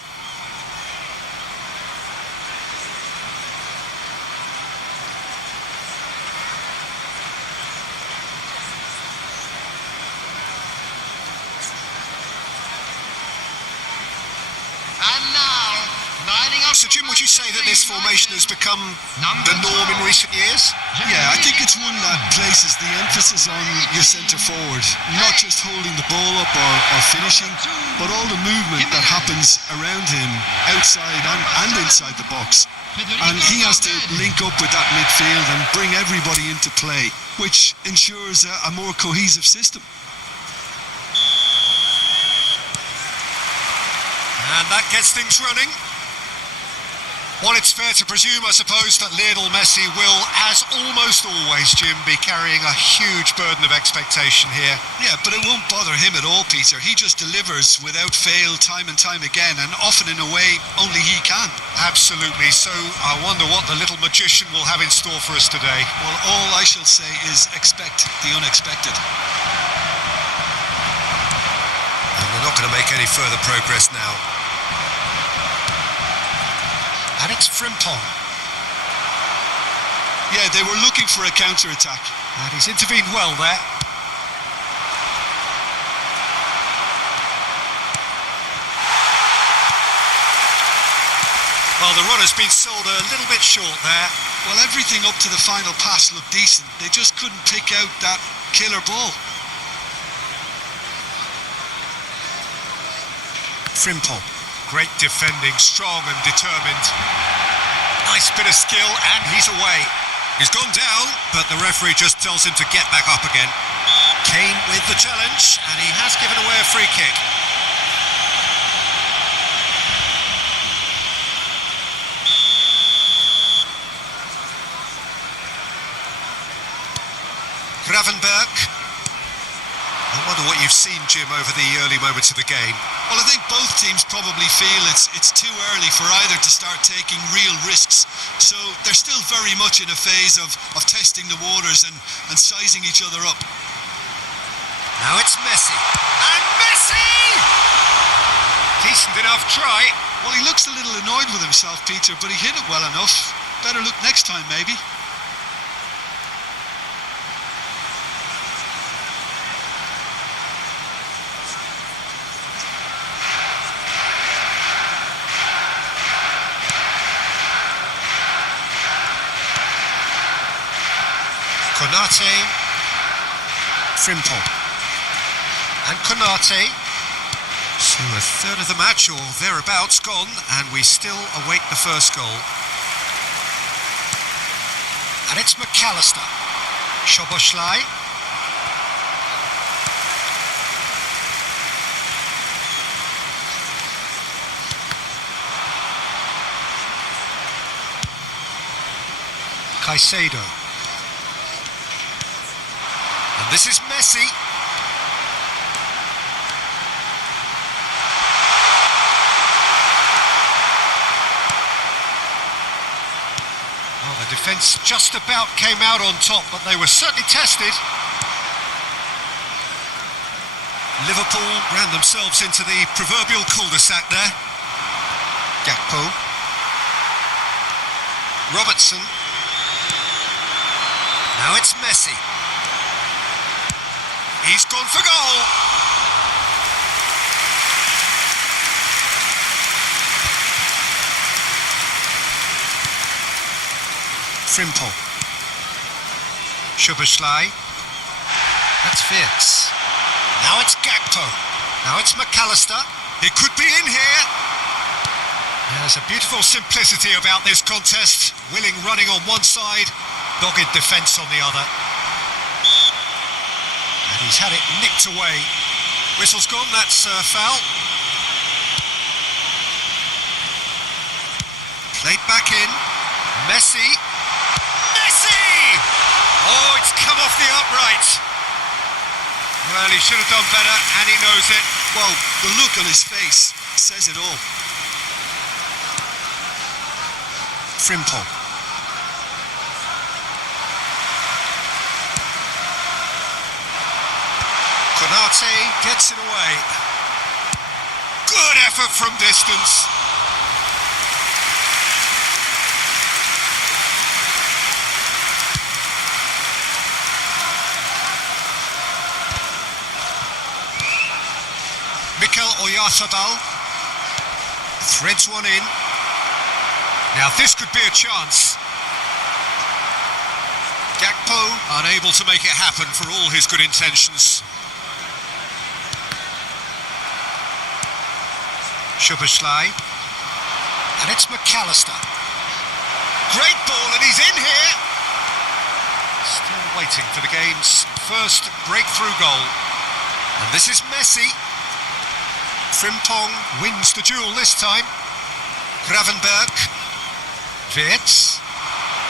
So, Jim, would you say that this formation has become the norm in recent years? Yeah, I think it's one that places the emphasis on your centre forward, not just holding the ball up or finishing, but all the movement that happens around him, outside and inside the box. And he has to link up with that midfield and bring everybody into play, which ensures a more cohesive system. And that gets things running. Well, it's fair to presume, I suppose, that Lionel Messi will, as almost always, Jim, be carrying a huge burden of expectation here. Yeah, but it won't bother him at all, Peter. He just delivers without fail time and time again, and often in a way only he can. Absolutely. So I wonder what the little magician will have in store for us today. Well, all I shall say is expect the unexpected. And they're not going to make any further progress now. And it's Frimpong. Yeah, they were looking for a counter-attack. And he's intervened well there. Well, the run has been sold a little bit short there. Well, everything up to the final pass looked decent. They just couldn't pick out that killer ball. Frimpong. Great defending, strong and determined. Nice bit of skill, and he's away. He's gone down, but the referee just tells him to get back up again. Kane with the challenge, and he has given away a free kick. Gravenberch. I wonder what you've seen, Jim, over the early moments of the game. Well, I think both teams probably feel it's too early for either to start taking real risks. So they're still very much in a phase of testing the waters and sizing each other up. Now it's Messi. And Messi! Decent enough try. Well, he looks a little annoyed with himself, Peter, but he hit it well enough. Better look next time, maybe. Konate, Frimpong, and Konate. So a third of the match or thereabouts gone, and we still await the first goal. And it's McAllister, Szoboszlai. Caicedo. And this is Messi. Well, the defence just about came out on top, but they were certainly tested. Liverpool ran themselves into the proverbial cul-de-sac there. Gakpo. Robertson. Now it's Messi. He's gone for goal. Frimpong. Szoboszlai. That's Wirtz. Now it's Gakpo. Now it's McAllister. He could be in here. There's a beautiful simplicity about this contest. Willing running on one side, dogged defence on the other. And he's had it nicked away. Whistle's gone, that's foul. Played back in. Messi. Messi! Oh, it's come off the upright. Well, he should have done better, and he knows it. Well, the look on his face says it all. Frimpong. Konate gets it away. Good effort from distance. Mikel Oyarzabal threads one in. Now this could be a chance. Gakpo unable to make it happen for all his good intentions. Szoboszlai. And it's McAllister. Great ball, and he's in here. Still waiting for the game's first breakthrough goal. And this is Messi. Frimpong wins the duel this time. Gravenberg. Wirtz.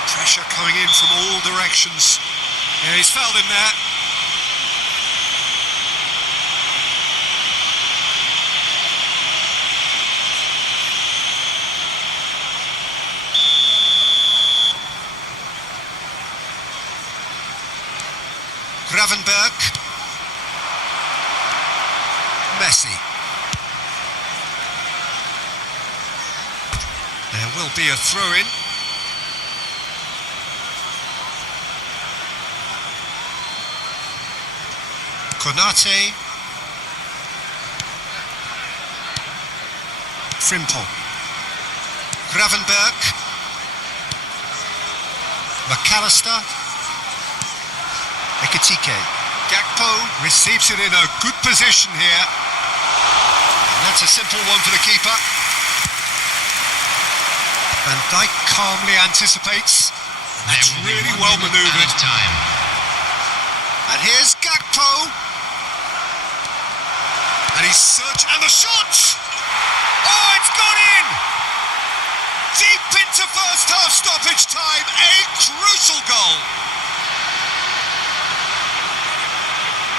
Pressure coming in from all directions. Yeah, he's fouled him there. Gravenberg. Messi. There will be a throw-in. Konate. Frimpong. Gravenberg. McAllister. Ekitike. Gakpo receives it in a good position here. And that's a simple one for the keeper. Van Dijk calmly anticipates. That's really well manoeuvred. And here's Gakpo. And he's searched, and the shot! Oh, it's gone in! Deep into first half stoppage time, a crucial goal.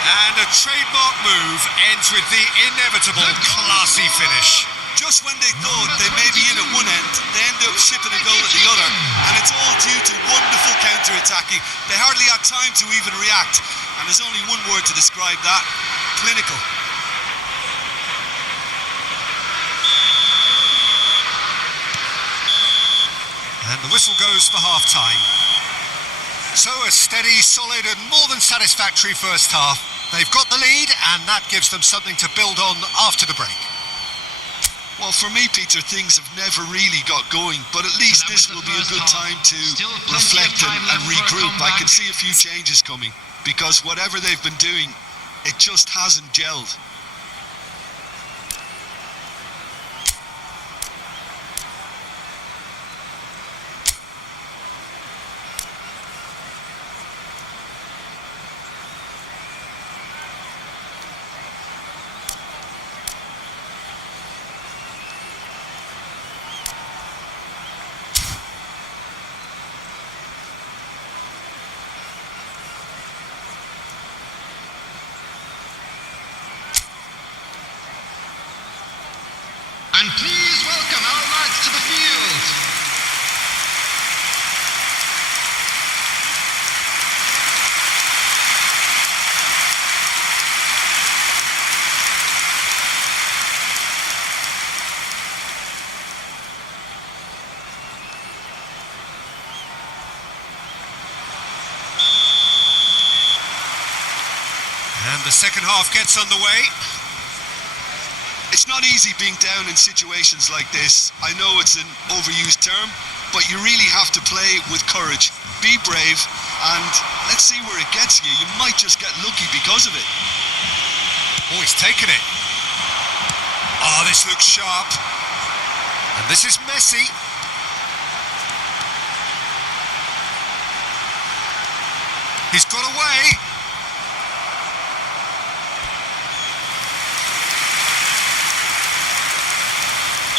And a trademark move ends with the inevitable classy finish. Just when they thought they may be in at one end, they end up shipping a goal at the other, and it's all due to wonderful counter-attacking. They hardly had time to even react, and there's only one word to describe that: clinical. And the whistle goes for half-time. So a steady, solid and more than satisfactory first half. They've got the lead, and that gives them something to build on after the break. Well, for me, Peter, things have never really got going, but at least this will be a good time to reflect and regroup. I can see a few changes coming, because whatever they've been doing, it just hasn't gelled. And please welcome our lads to the field. And the second half gets underway. It's not easy being down in situations like this. I know it's an overused term, but you really have to play with courage, be brave, and let's see where it gets you. You might just get lucky because of it. Oh, he's taken it. Oh, this looks sharp. And this is Messi. He's got away.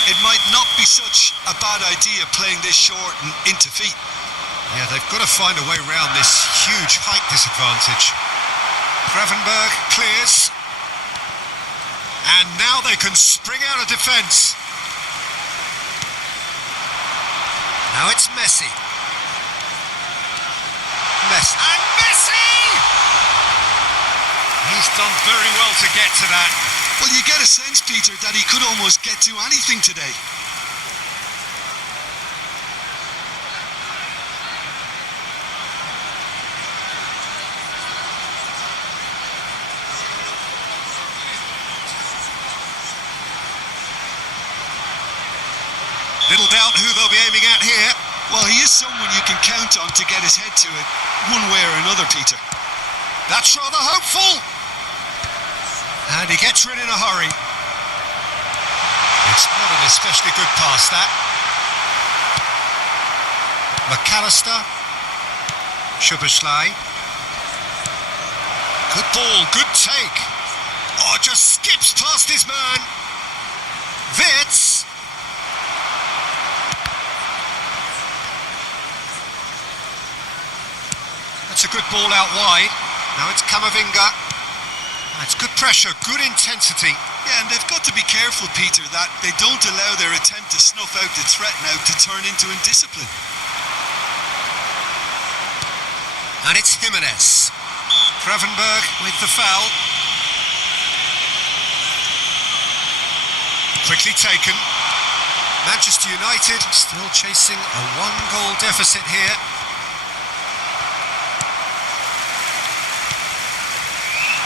It might not be such a bad idea playing this short and into feet. Yeah, they've got to find a way around this huge height disadvantage. Gravenberg clears. And now they can spring out of defence. Now it's Messi. And Messi! He's done very well to get to that. Well, you get a sense, Peter, that he could almost get to anything today. Little doubt who they'll be aiming at here. Well, he is someone you can count on to get his head to it, one way or another, Peter. That's rather hopeful. And he gets rid in a hurry. It's not an especially good pass, that. McAllister. Szoboszlai. Good ball, good take. Oh, just skips past his man. Wits. That's a good ball out wide. Now it's Camavinga. It's good pressure, good intensity. Yeah, and they've got to be careful, Peter, that they don't allow their attempt to snuff out the threat now to turn into indiscipline. And it's Jimenez. Gravenberg with the foul. Quickly taken. Manchester United still chasing a one-goal deficit here.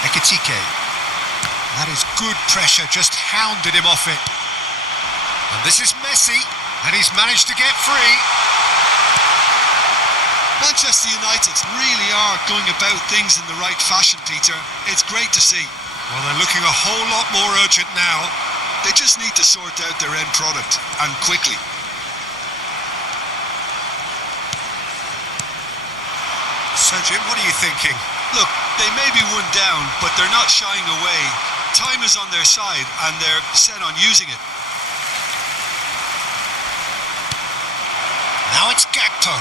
Ekitike. That is good pressure, just hounded him off it. And this is Messi, and he's managed to get free. Manchester United really are going about things in the right fashion, Peter. It's great to see. Well, they're looking a whole lot more urgent now. They just need to sort out their end product, and quickly. So, Jim, what are you thinking? Look, they may be one down, but they're not shying away. Time is on their side, and they're set on using it. Now it's Gakpo,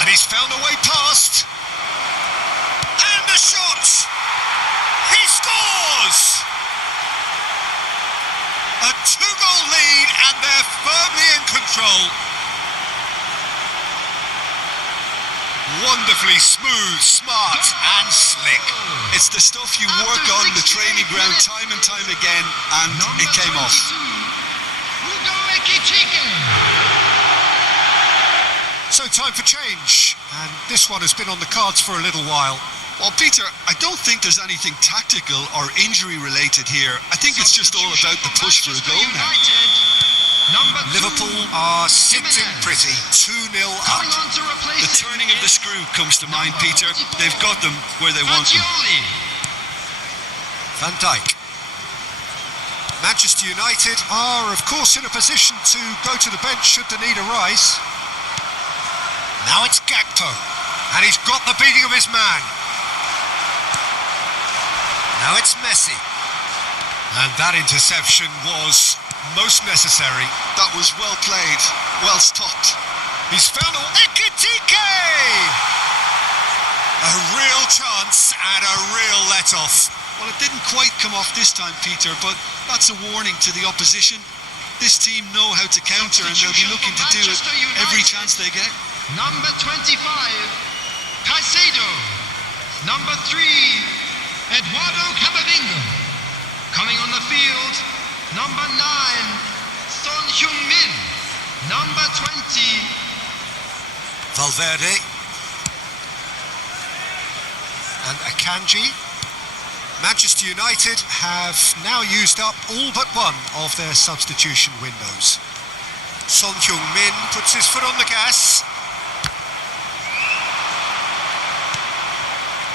and he's found a way past. And the shot! He scores! A 2-goal lead, and they're firmly in control. Wonderfully smooth, smart and slick. It's the stuff you work on the training ground time and time again, and it came off. So time for change, and this one has been on the cards for a little while. Well, Peter, I don't think there's anything tactical or injury related here. I think it's just all about the push for a goal now. Liverpool are sitting pretty, 2-0 up. The turning of the screw comes to mind, Peter. They've got them where they want them. Van Dijk. Manchester United are, of course, in a position to go to the bench should the need arise. Now it's Gakpo, and he's got the beating of his man. Now it's Messi. And that interception was most necessary. That was well played, well stopped. He's found Ekitike! A real chance and a real let-off. Well, it didn't quite come off this time, Peter, but that's a warning to the opposition. This team know how to counter, and they'll be looking to do it every chance they get. Number 25, Caicedo. Number 3, Eduardo Camavinga. Coming on the field, number 9, Son Heung-min. Number 20, Valverde. And Akanji. Manchester United have now used up all but one of their substitution windows. Son Heung-min puts his foot on the gas.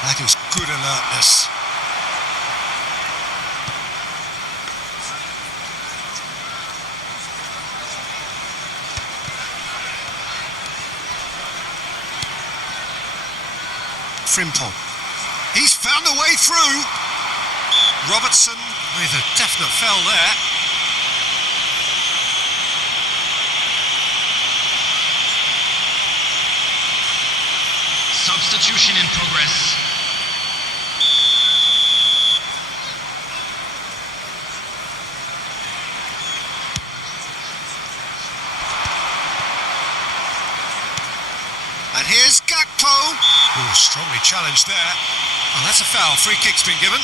That is good alertness. Frimpong. He's found a way through. Robertson with a definite foul there. Substitution in progress. And here's Gakpo. Oh, strongly challenged there. Oh, that's a foul. Free kick's been given.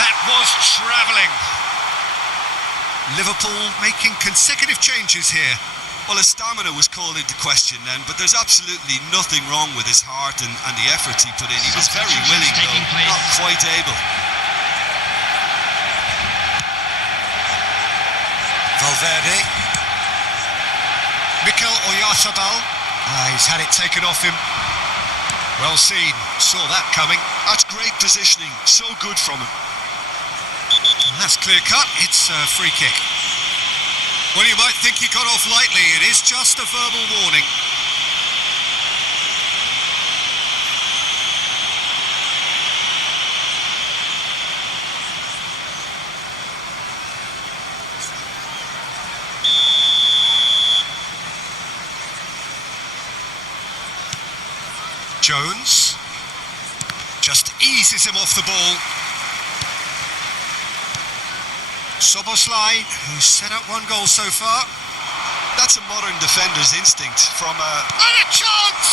That was travelling. Liverpool making consecutive changes here. Well, his stamina was called into question then, but there's absolutely nothing wrong with his heart and the efforts he put in. He was very willing, though, not quite able. Valverde. Mikel Oyarzabal. He's had it taken off him. Well seen. Saw that coming. That's great positioning. So good from him. And that's clear cut. It's a free kick. Well, you might think he got off lightly. It is just a verbal warning. Jones just eases him off the ball. Szoboszlai, who's set up one goal so far. That's a modern defender's instinct from a... And a chance!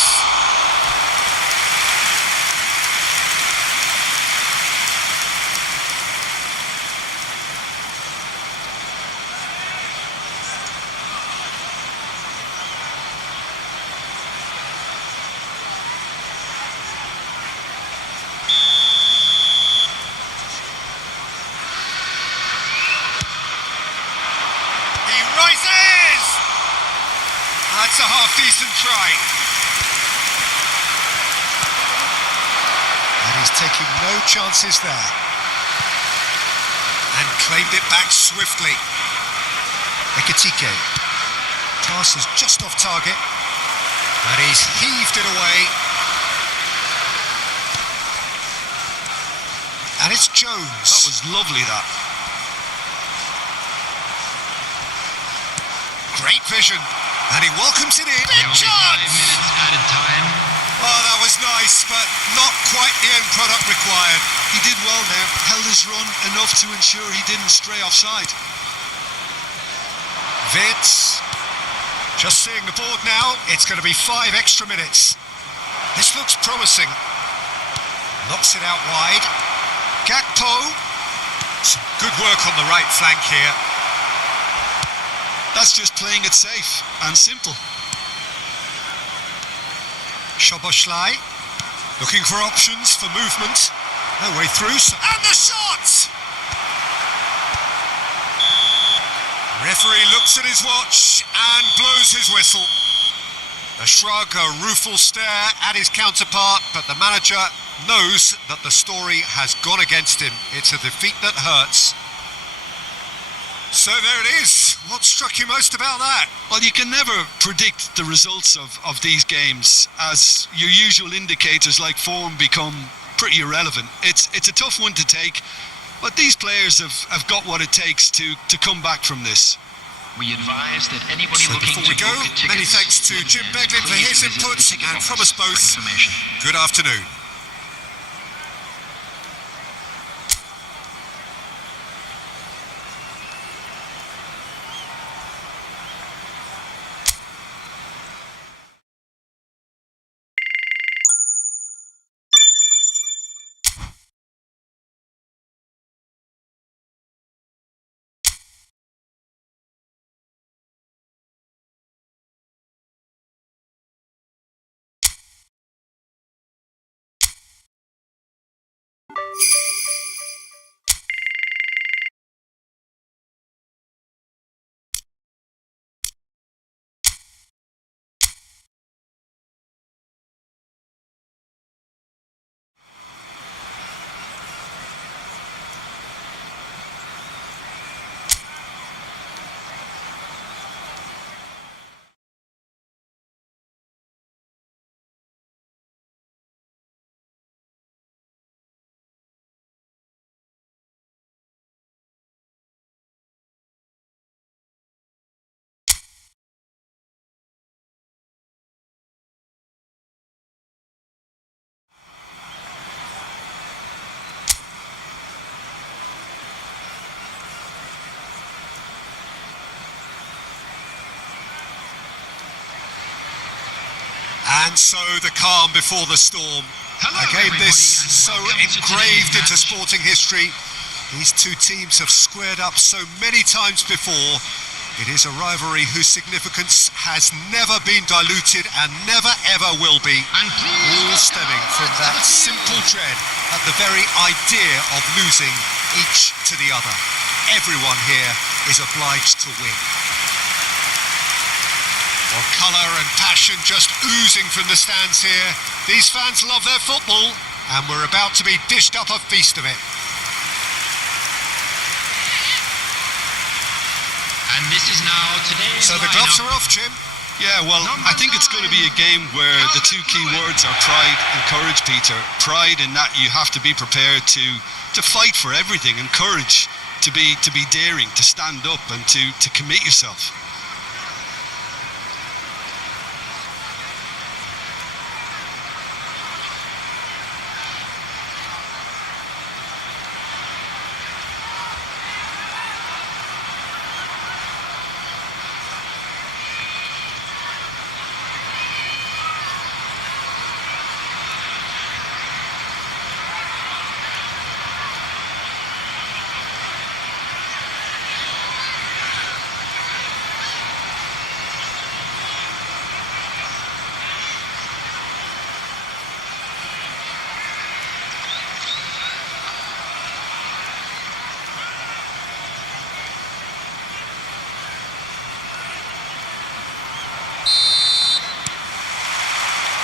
That's a half-decent try. And he's taking no chances there. And claimed it back swiftly. Ekitike. Pass is just off target. And he's heaved it away. And it's Jones. That was lovely, that. Great vision. And he welcomes it in. There will be 5 minutes added time. Oh, that was nice, but not quite the end product required. He did well there, held his run enough to ensure he didn't stray offside. Vitz, just seeing the board now, it's going to be 5 extra minutes. This looks promising. Knocks it out wide. Gakpo, some good work on the right flank here. That's just playing it safe and simple. Szoboszlai, looking for options for movement. No way through, and the shot! Referee looks at his watch and blows his whistle. A shrug, a rueful stare at his counterpart, but the manager knows that the story has gone against him. It's a defeat that hurts. So there it is. What struck you most about that? Well, you can never predict the results of these games, as your usual indicators like form become pretty irrelevant. It's a tough one to take, but these players have got what it takes to come back from this. We advise that anybody looking Before we to go, book tickets, many thanks to Jim Beglin for his input, and from us both, good afternoon. And so the calm before the storm. Hello, Again, everybody, this and so welcome to engraved today's into match. sporting history. These two teams have squared up so many times before. It is a rivalry whose significance has never been diluted and never ever will be. And please All welcome stemming our from friends that to the field. simple dread at the very idea of losing each to the other. Everyone here is obliged to win. Well, colour and passion just oozing from the stands here. These fans love their football, and we're about to be dished up a feast of it. And this is now today's So the gloves lineup. are off, Jim. Yeah, well, I think it's going to be a game where the two key words are pride and courage, Peter. Pride in that you have to be prepared to fight for everything, and courage to be daring, to stand up and to commit yourself.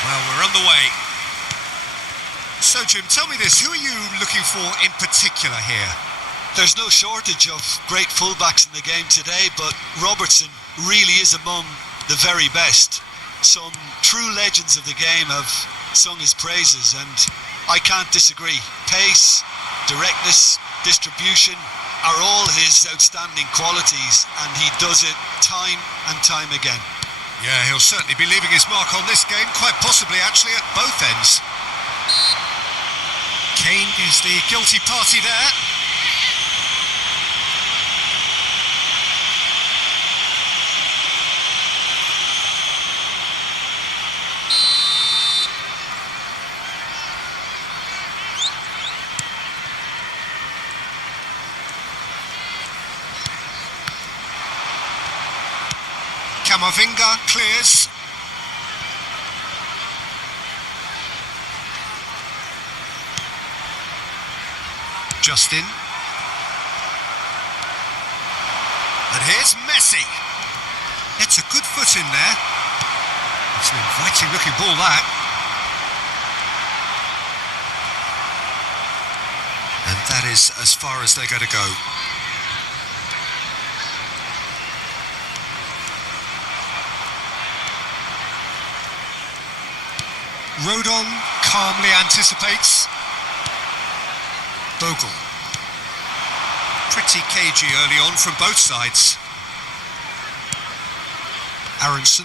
Well, we're on the way. So, Jim, tell me this. Who are you looking for in particular here? There's no shortage of great fullbacks in the game today, but Robertson really is among the very best. Some true legends of the game have sung his praises, and I can't disagree. Pace, directness, distribution are all his outstanding qualities, and he does it time and time again. Yeah, he'll certainly be leaving his mark on this game, quite possibly actually at both ends. Kane is the guilty party there. Camavinga clears. Justin. And here's Messi. It's a good foot in there. It's an inviting looking ball, that. And that is as far as they're going to go. Rodon calmly anticipates. Bogle. Pretty cagey early on from both sides. Aronson.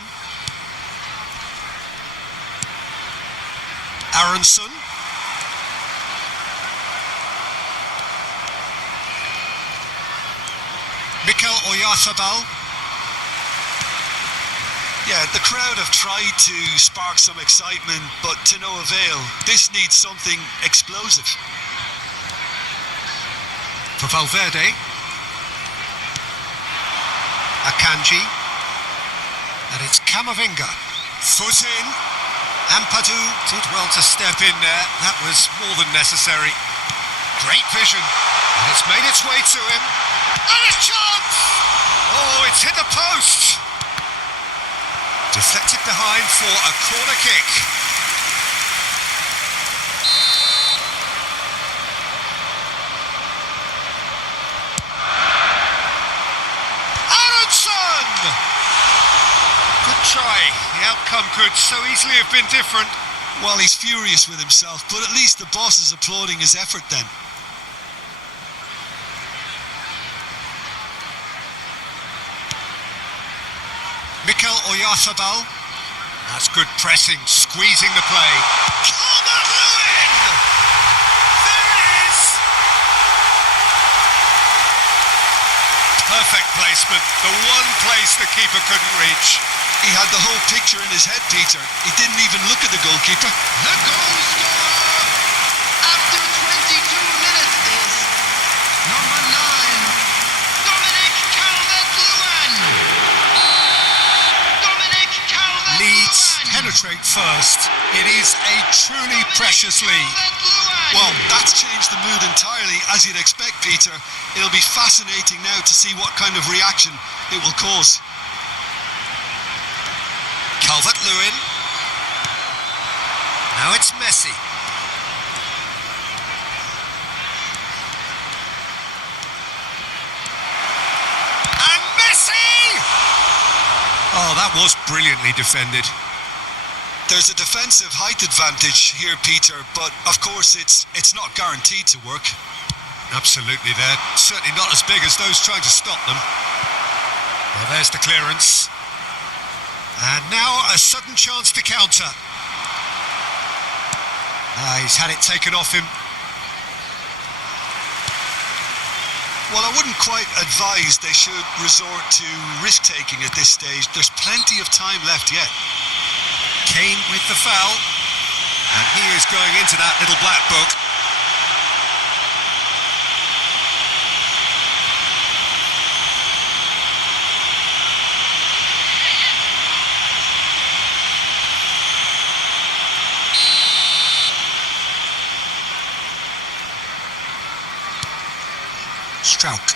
Aronson. Mikel Oyarzabal. Yeah, the crowd have tried to spark some excitement, but to no avail. This needs something explosive. For Valverde. Akanji. And it's Camavinga. Foot in. Ampadu did well to step in there. That was more than necessary. Great vision. And it's made its way to him. And a chance! Oh, it's hit the post. Deflected behind for a corner kick. Aronson! Good try. The outcome could so easily have been different. Well, he's furious with himself, but at least the boss is applauding his effort then. Mikel Oyarzabal. That's good pressing, squeezing the play. Calvert-Lewin! There it is! Perfect placement, the one place the keeper couldn't reach. He had the whole picture in his head, Peter. He didn't even look at the goalkeeper. The goal scorer after 22 minutes is number 9, Dominic Calvert-Lewin. Dominic Calvert-Lewin. Leeds penetrate first. It is a truly precious lead. Well, that's changed the mood entirely, as you'd expect, Peter. It'll be fascinating now to see what kind of reaction it will cause. Calvert-Lewin. Now it's Messi. And Messi! Oh, that was brilliantly defended. There's a defensive height advantage here, Peter, but of course it's not guaranteed to work. Absolutely, they're certainly not as big as those trying to stop them. Well, there's the clearance. And now a sudden chance to counter. He's had it taken off him. Well, I wouldn't quite advise they should resort to risk-taking at this stage. There's plenty of time left yet. Kane with the foul. And he is going into that little black book. Struijk.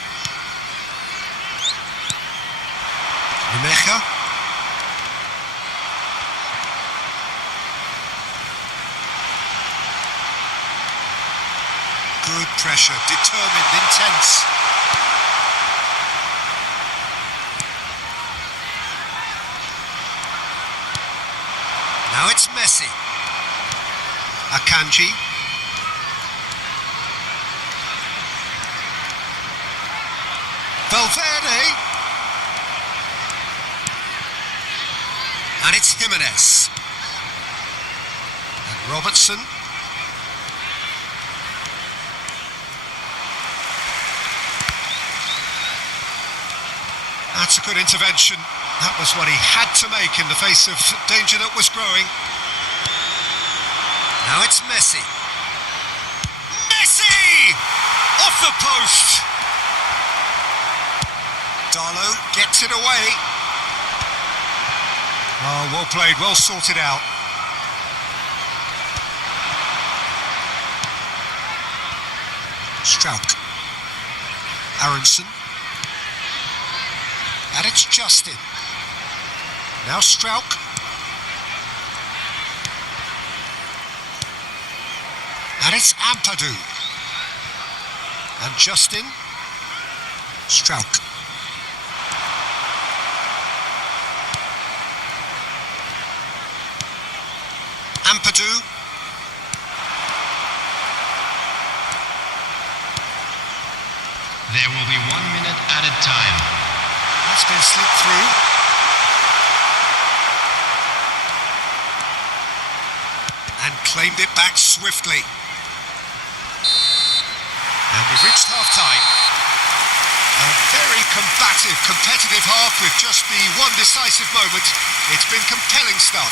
Nemecha. Good pressure, determined, intense. Now it's Messi. Akanji. Valverde. And it's Jimenez. And Robertson. That's a good intervention. That was what he had to make in the face of danger that was growing. Now it's Messi. Messi! Off the post! Darlow gets it away. Oh, well played, well sorted out. Struijk. Aronson. And it's Justin. Now Struijk. And it's Ampadu. And Justin. Struijk. Ampadu. There will be 1 minute added time. That's been slipped through. And claimed it back swiftly. And we've reached half-time. A very combative, competitive half with just the one decisive moment. It's been compelling stuff.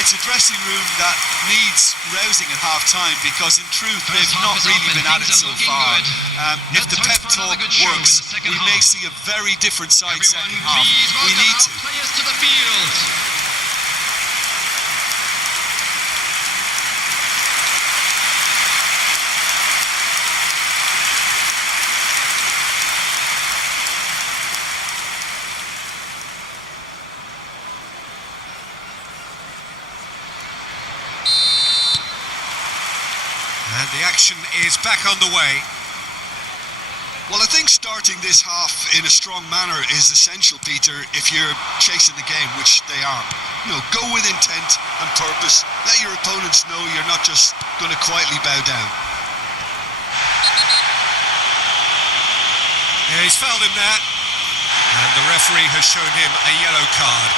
It's a dressing room that needs rousing at half-time because, in truth, they've not really been at it so far. If the pep talk works, we may see a very different side second half. We need to. Players to the field. And the action is back on the way. Well, I think starting this half in a strong manner is essential, Peter, if you're chasing the game, which they are. You know, go with intent and purpose. Let your opponents know you're not just going to quietly bow down. Yeah, he's fouled him there. And the referee has shown him a yellow card.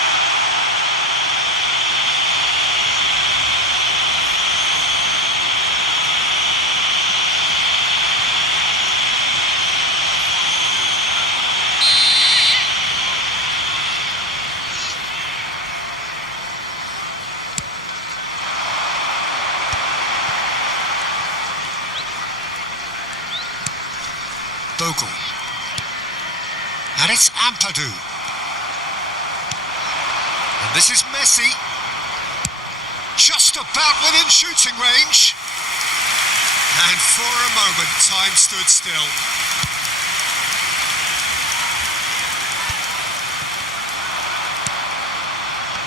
Bogle. And it's Ampadu. And this is Messi. Just about within shooting range. And for a moment, time stood still.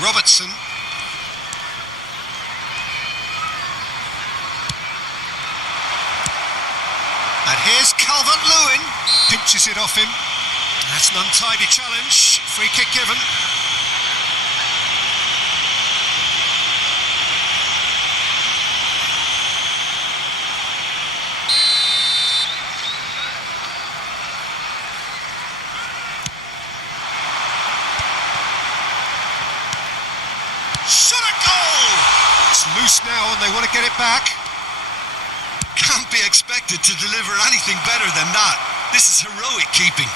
Robertson. And here's Calvert-Lewin. Pinches it off him. That's an untidy challenge. Free kick given. Shot at goal! It's loose now and they want to get it back. Can't be expected to deliver anything better than that. This is heroic keeping.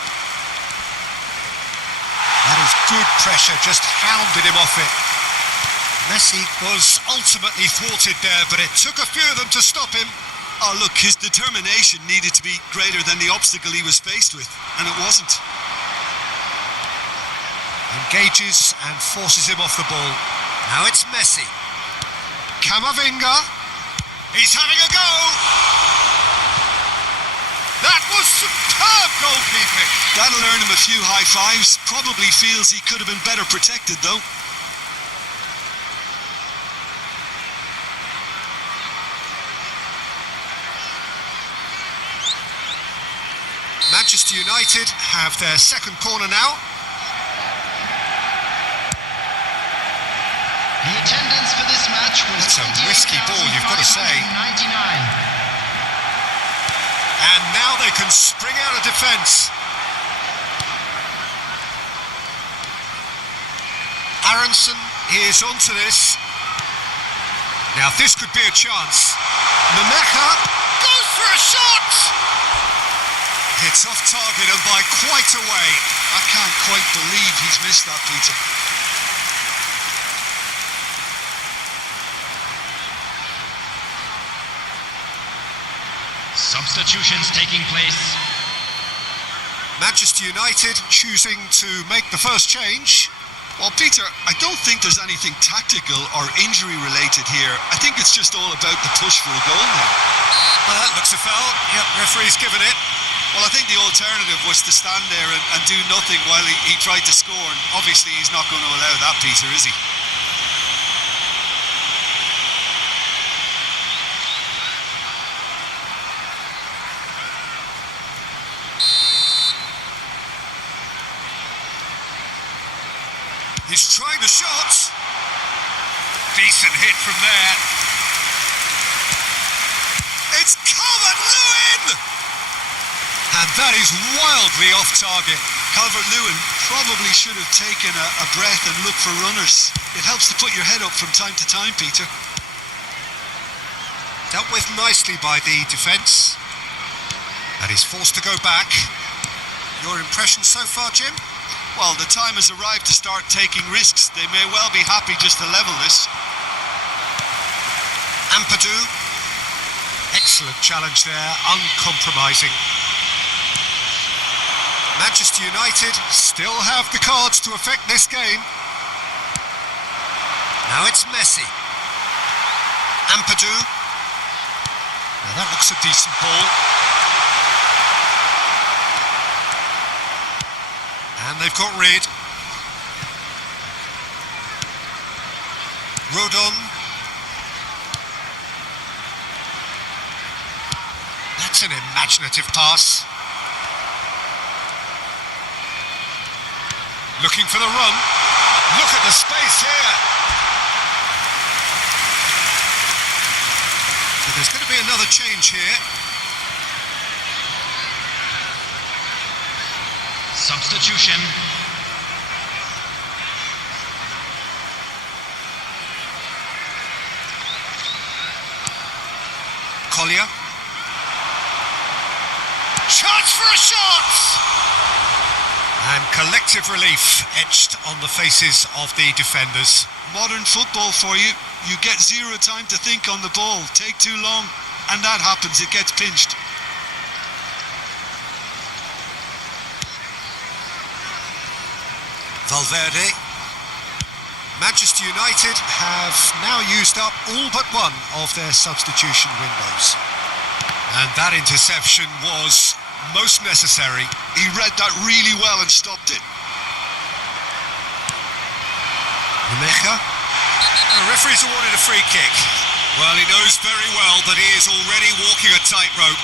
That is good pressure, just hounded him off it. Messi was ultimately thwarted there, but it took a few of them to stop him. Oh look, his determination needed to be greater than the obstacle he was faced with, and it wasn't. Engages and forces him off the ball. Now it's Messi. Camavinga. He's having a go. That was superb goalkeeping. That'll earn him a few high fives. Probably feels he could have been better protected though. Manchester United have their second corner now. The attendance for this match was That's a risky ball, you've got to say. 28,599. And now they can spring out of defence. Aronson is onto this. Now this could be a chance. Nemecha goes for a shot! It's off target and by quite a way. I can't quite believe he's missed that, Peter. Substitutions taking place. Manchester United choosing to make the first change. Well, Peter, I don't think there's anything tactical or injury related here. I think it's just all about the push for a goal now. Well, that looks a foul. Yep, referee's given it. Well, I think the alternative was to stand there and do nothing while he tried to score. And obviously he's not going to allow that, Peter, is he? He's trying the shot. Decent hit from there. It's Calvert-Lewin! And that is wildly off target. Calvert-Lewin probably should have taken a breath and looked for runners. It helps to put your head up from time to time, Peter. Dealt with nicely by the defence. And he's forced to go back. Your impression so far, Jim? Well, the time has arrived to start taking risks. They may well be happy just to level this. Ampadu. Excellent challenge there, uncompromising. Manchester United still have the cards to affect this game. Now it's Messi. Ampadu. Now that looks a decent ball. And they've got rid. Rodon. That's an imaginative pass. Looking for the run. Look at the space here. So there's going to be another change here. Substitution. Collier. Chance for a shot! And collective relief etched on the faces of the defenders. Modern football for you. You get zero time to think on the ball. Take too long, and that happens. It gets pinched. Valverde. Manchester United have now used up all but one of their substitution windows. And that interception was most necessary. He read that really well and stopped it. Nemecha. The referee's awarded a free kick. Well, he knows very well that he is already walking a tightrope.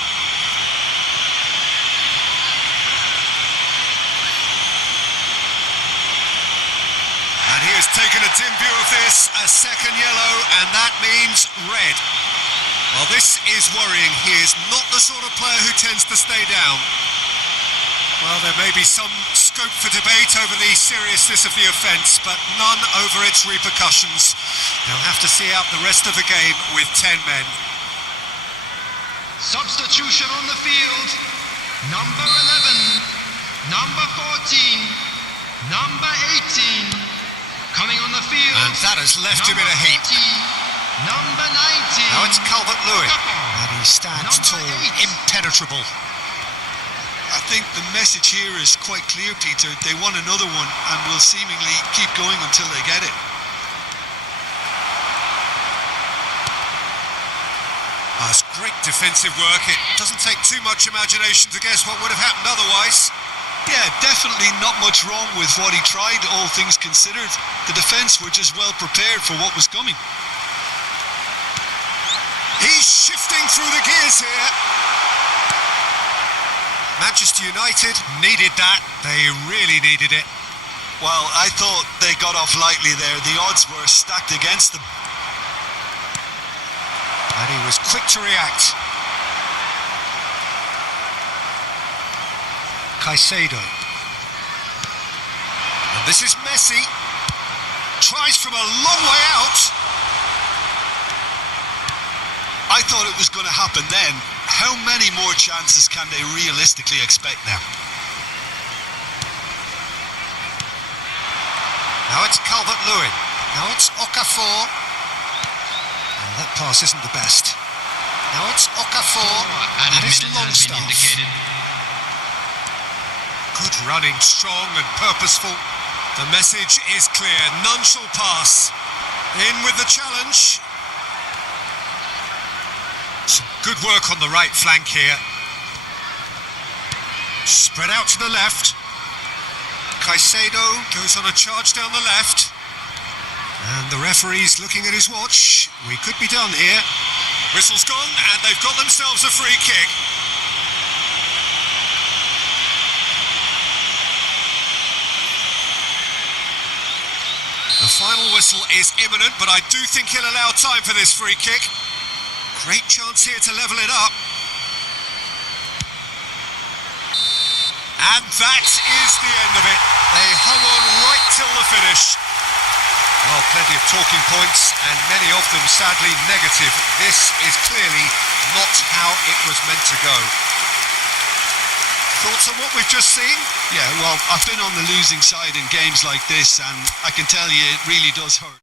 And he has taken a dim view of this, a second yellow, and that means red. Well, this is worrying. He is not the sort of player who tends to stay down. Well, there may be some scope for debate over the seriousness of the offence, but none over its repercussions. They'll have to see out the rest of the game with 10 men. Substitution on the field. Number 11, number 14, number 18. Coming on the field. And that has left him in a heap. Number 19. Now it's Calvert-Lewin. And he stands tall, impenetrable. I think the message here is quite clear, Peter. They want another one and will seemingly keep going until they get it. That's great defensive work. It doesn't take too much imagination to guess what would have happened otherwise. Yeah, definitely not much wrong with what he tried, all things considered. The defence were just well prepared for what was coming. He's shifting through the gears here. Manchester United needed that. They really needed it. Well, I thought they got off lightly there. The odds were stacked against them. And he was quick to react. Caicedo. And this is Messi. Tries from a long way out. I thought it was going to happen then. How many more chances can they realistically expect now? Now it's Calvert-Lewin. Now it's Okafor. And that pass isn't the best. Now it's Okafor. And it's Longstaff. Good running, strong and purposeful. The message is clear. None shall pass. In with the challenge. Some good work on the right flank here. Spread out to the left. Caicedo goes on a charge down the left. And the referee's looking at his watch. We could be done here. Whistle's gone and they've got themselves a free kick. The final whistle is imminent, but I do think he'll allow time for this free kick. Great chance here to level it up. And that is the end of it. They hung on right till the finish. Well, plenty of talking points, and many of them sadly negative. This is clearly not how it was meant to go. Thoughts on what we've just seen? Yeah, well, I've been on the losing side in games like this, and I can tell you it really does hurt.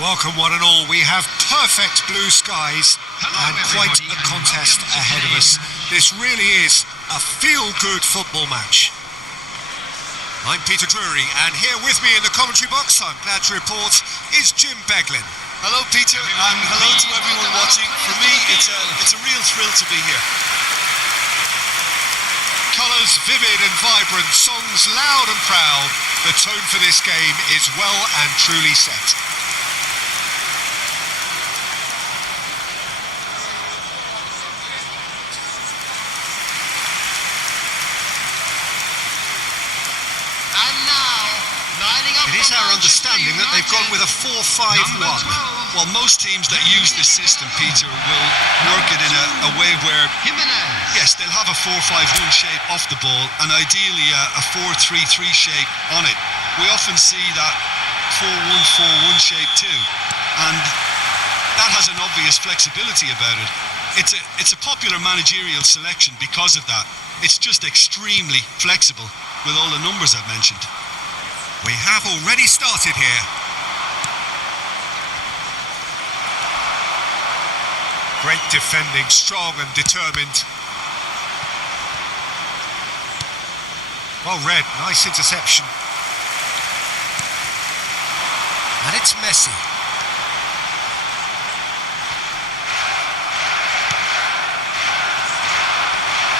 Welcome one and all. We have perfect blue skies and quite a contest ahead of us. This really is a feel-good football match. I'm Peter Drury, and here with me in the commentary box, I'm glad to report, is Jim Beglin. Hello Peter, and hello to everyone watching. For me, it's a real thrill to be here. Colours vivid and vibrant, songs loud and proud. The tone for this game is well and truly set. It is our understanding that they've gone with a 4-5-1. Well, most teams that use this system, Peter, will work it in a way where, yes, they'll have a 4-5-1 shape off the ball and ideally a 4-3-3 shape on it. We often see that 4-1-4-1 shape too, and that has an obvious flexibility about it. It's a popular managerial selection because of that. It's just extremely flexible with all the numbers I've mentioned. We have already started here. Great defending, strong and determined. Well read, nice interception. And it's Messi.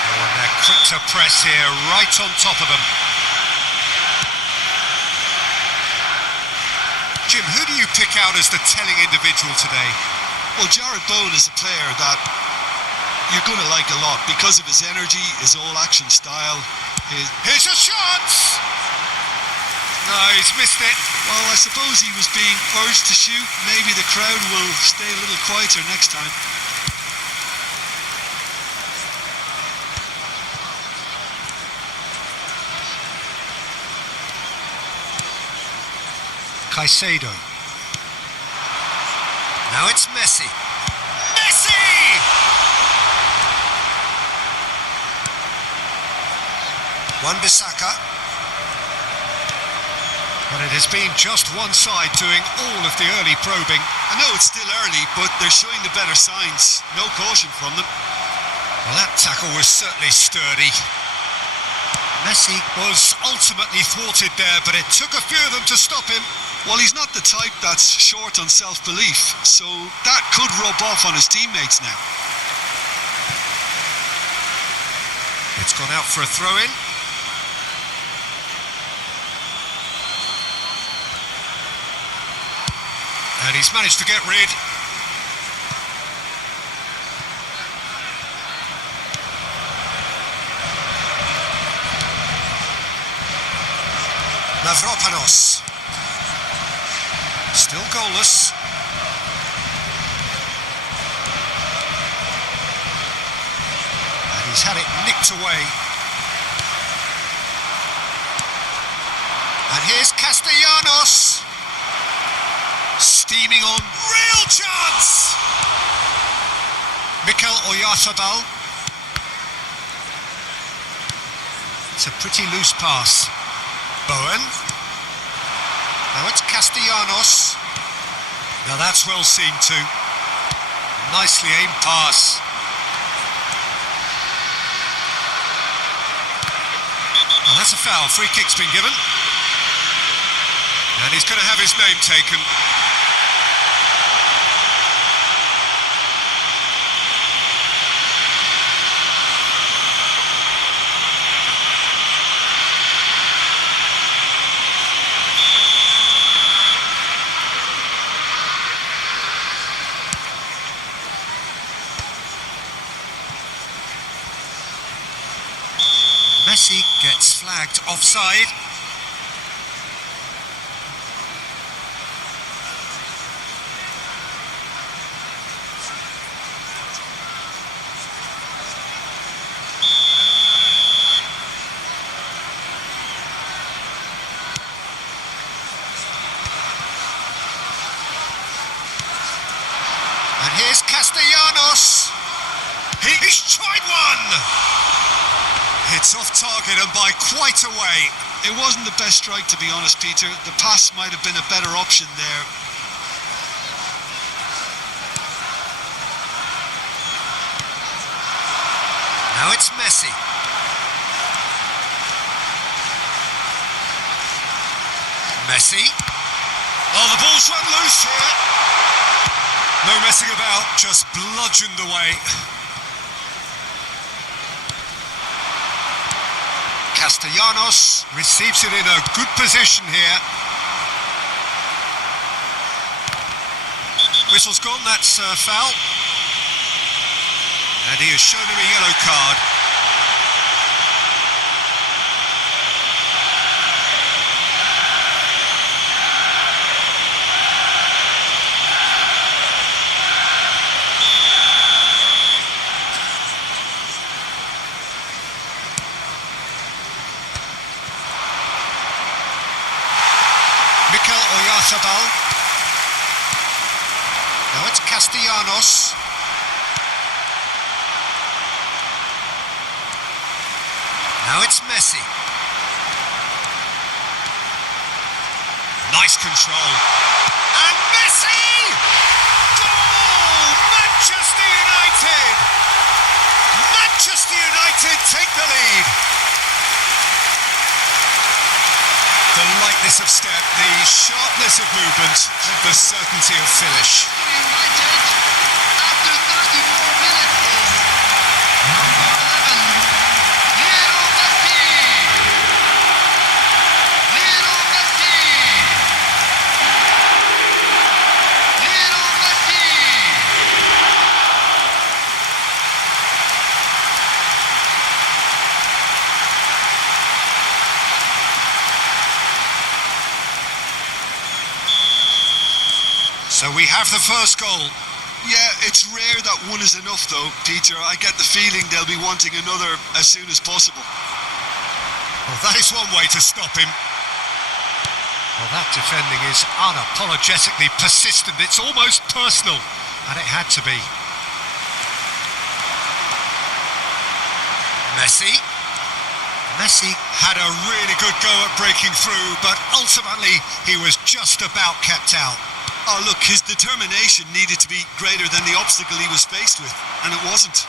Oh, and they're quick to press here, right on top of them. Jim, who do you pick out as the telling individual today? Well, Jarrod Bowen is a player that you're going to like a lot because of his energy, his all-action style. Here's a shot! No, he's missed it. Well, I suppose he was being urged to shoot. Maybe the crowd will stay a little quieter next time. Caicedo. Now it's Messi. Messi! Wan-Bissaka. But it has been just one side doing all of the early probing. I know it's still early, but they're showing the better signs. No caution from them. Well, that tackle was certainly sturdy. Messi was ultimately thwarted there, but it took a few of them to stop him. Well, he's not the type that's short on self-belief, so that could rub off on his teammates now. It's gone out for a throw-in. And he's managed to get rid. Mavropanos. Still goalless. And he's had it nicked away. And here's Castellanos. Steaming on. Real chance! Mikel Oyarzabal. It's a pretty loose pass. Bowen. Now it's Castellanos. Now that's well seen too. Nicely aimed pass. Well, that's a foul. Free kick's been given. And he's going to have his name taken. Messi gets flagged offside. And here's Castellanos. He's tried one! It's off target and by quite a way. It wasn't the best strike, to be honest, Peter. The pass might have been a better option there. Now it's Messi. Messi. Oh, the ball's run loose here. No messing about, just bludgeoned away. Castellanos receives it in a good position here. Whistle's gone, that's a foul. And he has shown him a yellow card. Now it's Castellanos. Now it's Messi. Nice control. And Messi! Goal! Manchester United! Manchester United take the lead. The lightness of step, the sharpness of movement, the certainty of finish. United, after 34 minutes, is number 11, Lionel Messi. Lionel Messi. Lionel Messi. So we have the first goal. Yeah, it's rare that one is enough though, Peter. I get the feeling they'll be wanting another as soon as possible. Well, that is one way to stop him. Well, that defending is unapologetically persistent. It's almost personal, and it had to be. Messi. Messi had a really good go at breaking through, but ultimately he was just about kept out. Oh look, his determination needed to be greater than the obstacle he was faced with, and it wasn't.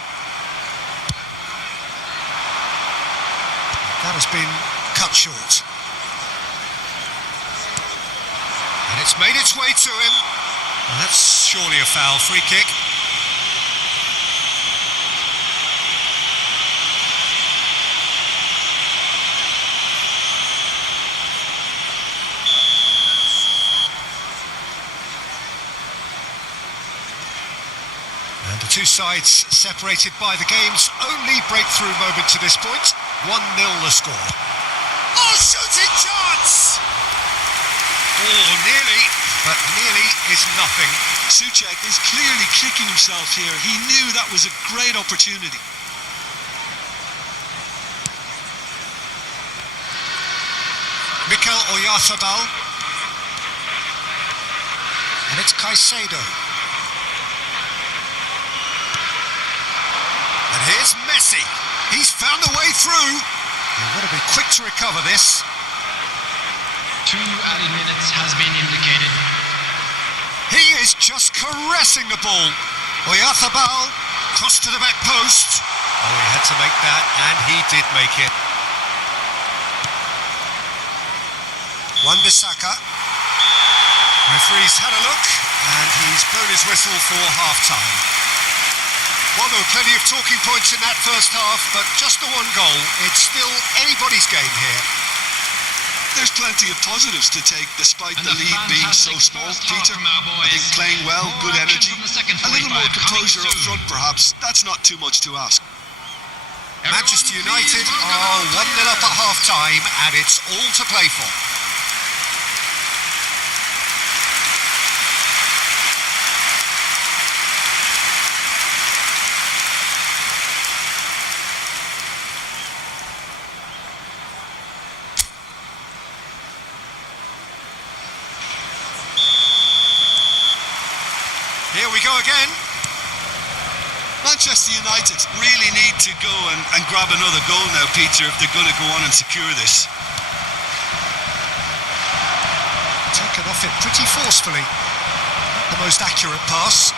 That has been cut short. And it's made its way to him. Well, that's surely a foul. Free kick. And the two sides separated by the game's only breakthrough moment to this point. 1-0 the score. Oh, shooting chance! Oh, nearly, but nearly is nothing. Souček is clearly kicking himself here. He knew that was a great opportunity. Mikel Oyarzabal. And it's Caicedo. And here's Messi. He's found a way through. You've got to be quick to recover this. 2 added minutes has been indicated. He is just caressing the ball. Oyarzabal, cross to the back post. Oh, he had to make that, and he did make it. Wan-Bissaka. Referee's had a look, and he's blown his whistle for half-time. Well, there were plenty of talking points in that first half, but just the one goal. It's still anybody's game here. There's plenty of positives to take despite the lead being so small, Peter. I think playing well, good energy, a little more composure up front perhaps. That's not too much to ask. Manchester United are 1-0 up at half-time, and it's all to play for. Here we go again. Manchester United really need to go and grab another goal now, Peter, if they're going to go on and secure this. Taken off it pretty forcefully. Not the most accurate pass.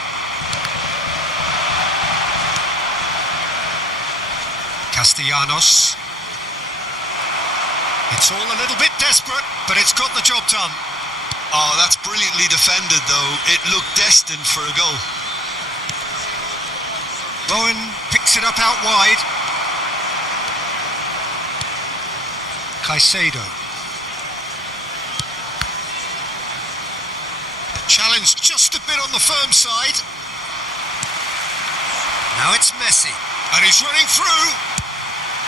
Castellanos. It's all a little bit desperate, but it's got the job done. Oh, that's brilliantly defended, though. It looked destined for a goal. Bowen picks it up out wide. Caicedo. Challenge just a bit on the firm side. Now it's Messi, and he's running through.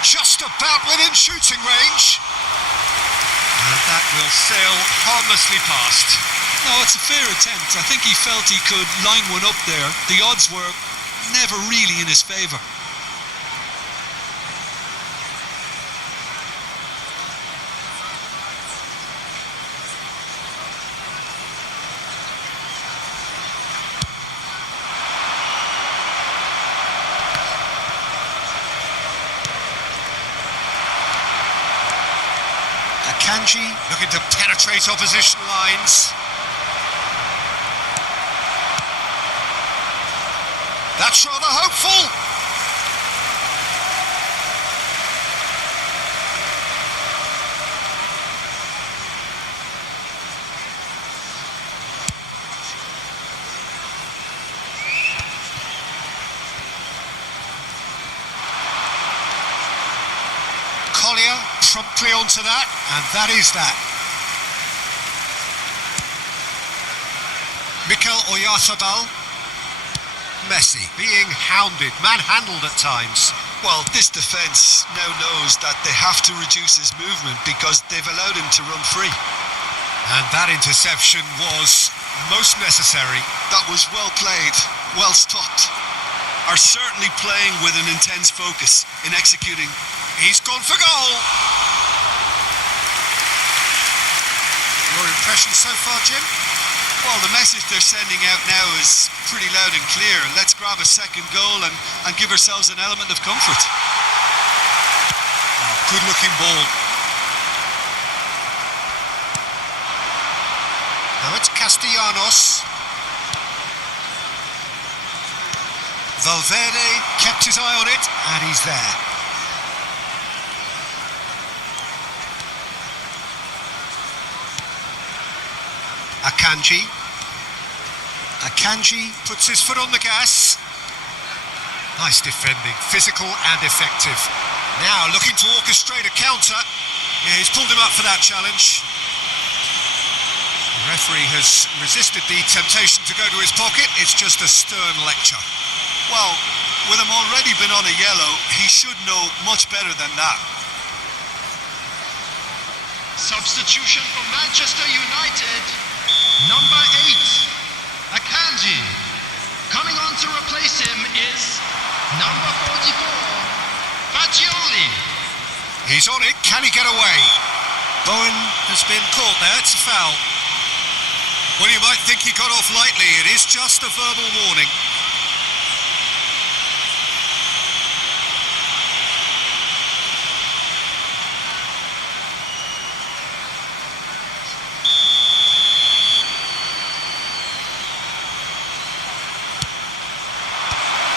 Just about within shooting range. And that will sail harmlessly past. No, it's a fair attempt. I think he felt he could line one up there. The odds were never really in his favour. Kanji looking to penetrate opposition lines. That's rather hopeful. Collier promptly onto that, and that is that. Mikel Oyarzabal. Messi being hounded, manhandled at times. Well, this defence now knows that they have to reduce his movement because they've allowed him to run free. And that interception was most necessary. That was well played, well stopped. Are certainly playing with an intense focus in executing. He's gone for goal. Your impression so far, Jim? Well, the message they're sending out now is pretty loud and clear. Let's grab a second goal and give ourselves an element of comfort. Oh, good-looking ball. Now it's Castellanos. Valverde kept his eye on it, and he's there. Akanji puts his foot on the gas. Nice defending, physical and effective. Now looking to orchestrate a counter. Yeah, he's pulled him up for that challenge. The referee has resisted the temptation to go to his pocket. It's just a stern lecture. Well, with him already been on a yellow, he should know much better than that. Substitution for Manchester United. Number 8, Akanji. Coming on to replace him is number 44, Fagioli. He's on it, can he get away? Bowen has been caught there, it's a foul. Well, you might think he got off lightly, it is just a verbal warning.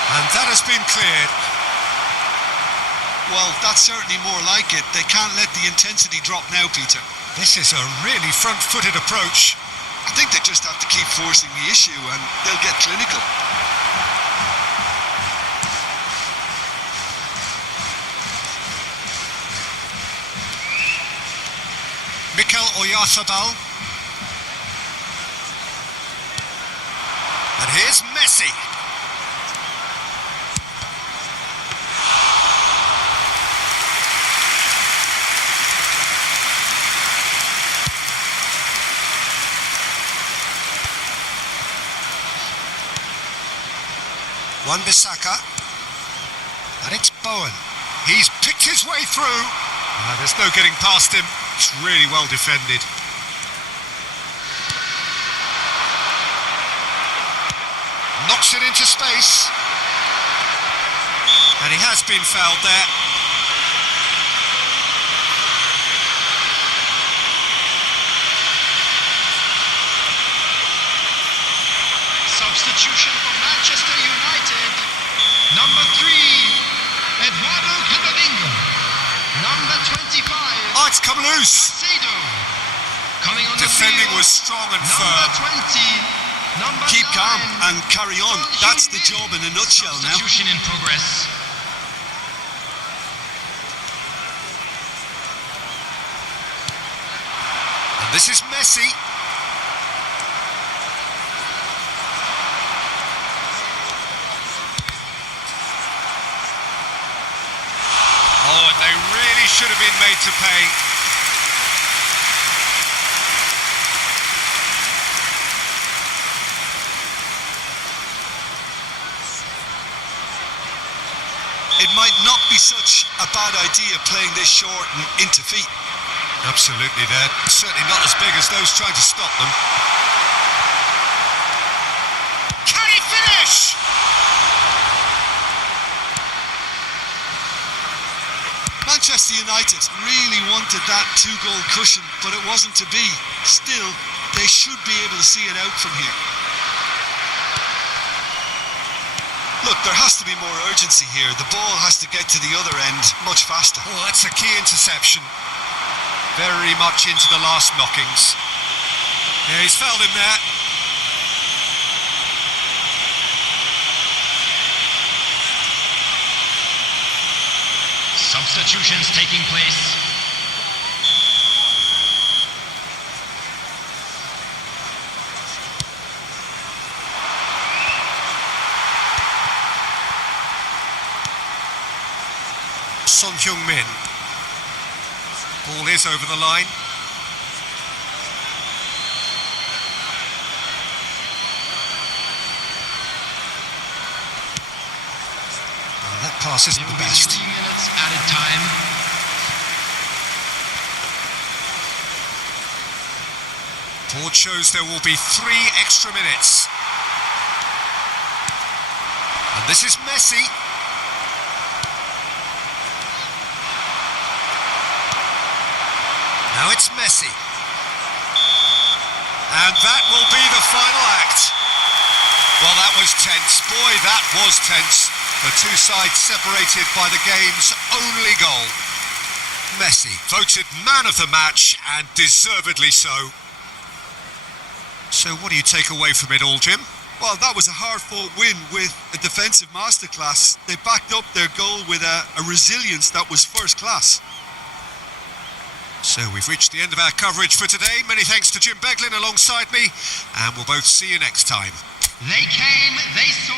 And that has been cleared. Well, that's certainly more like it. They can't let the intensity drop now, Peter. This is a really front-footed approach. I think they just have to keep forcing the issue and they'll get clinical. Mikel Oyarzabal. And here's Messi. Wan-Bissaka, and it's Bowen. He's picked his way through. There's no getting past him. It's really well defended. Knocks it into space. And he has been fouled there. Substitution for Manchester United. Number 3, Eduardo Camavinga. Number 25. Oh, it's come loose. Cedo. Coming on Defending the field. was strong and Number firm. 20. Number Keep 9. calm and carry on. That's the job in a nutshell now. Substitution in progress. And this is Messi. Oh, and they really should have been made to pay. It might not be such a bad idea playing this short and into feet. Absolutely, they're certainly not as big as those trying to stop them. Can he finish? Manchester United really wanted that two-goal cushion, but it wasn't to be. Still, they should be able to see it out from here. Look, there has to be more urgency here. The ball has to get to the other end much faster. Oh, that's a key interception. Very much into the last knockings. Yeah, he's fouled him there. Substitutions taking place. Son Heung-min. Ball is over the line. Oh, that pass isn't the best. 3 minutes added time. Board shows there will be 3 extra minutes. And this is Messi. Now it's Messi. And that will be the final act. Well, that was tense. Boy, that was tense. The two sides separated by the game's only goal. Messi voted man of the match, and deservedly so. So what do you take away from it all, Jim? Well, that was a hard-fought win with a defensive masterclass. They backed up their goal with a resilience that was first class. So we've reached the end of our coverage for today. Many thanks to Jim Beglin alongside me, and we'll both see you next time. They came, they saw.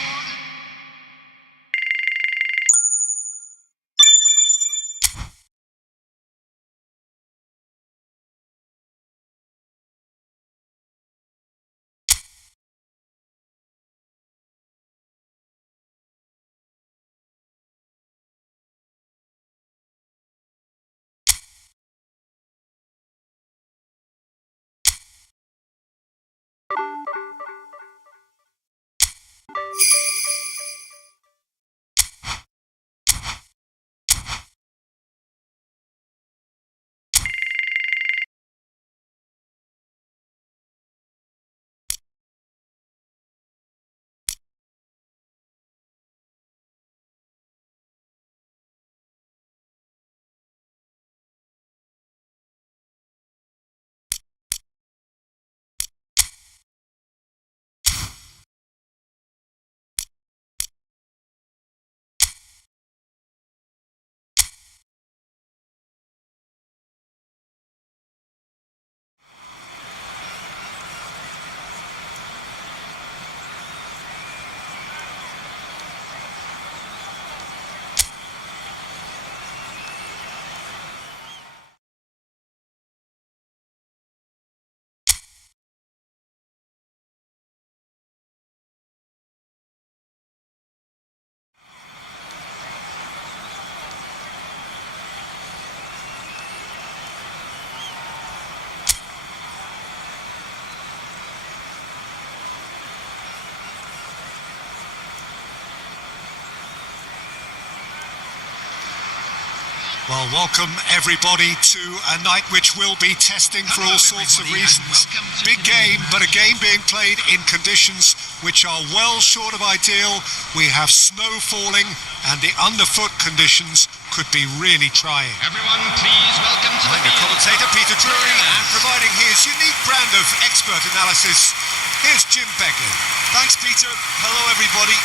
Well, welcome everybody to a night which will be testing for all sorts of reasons. Big game, but a game being played in conditions which are well short of ideal. We have snow falling and the underfoot conditions could be really trying. Everyone, please welcome to I'm the commentator Peter Drury, and providing his unique brand of expert analysis, here's Jim Beckley. Thanks, Peter. Hello, everybody.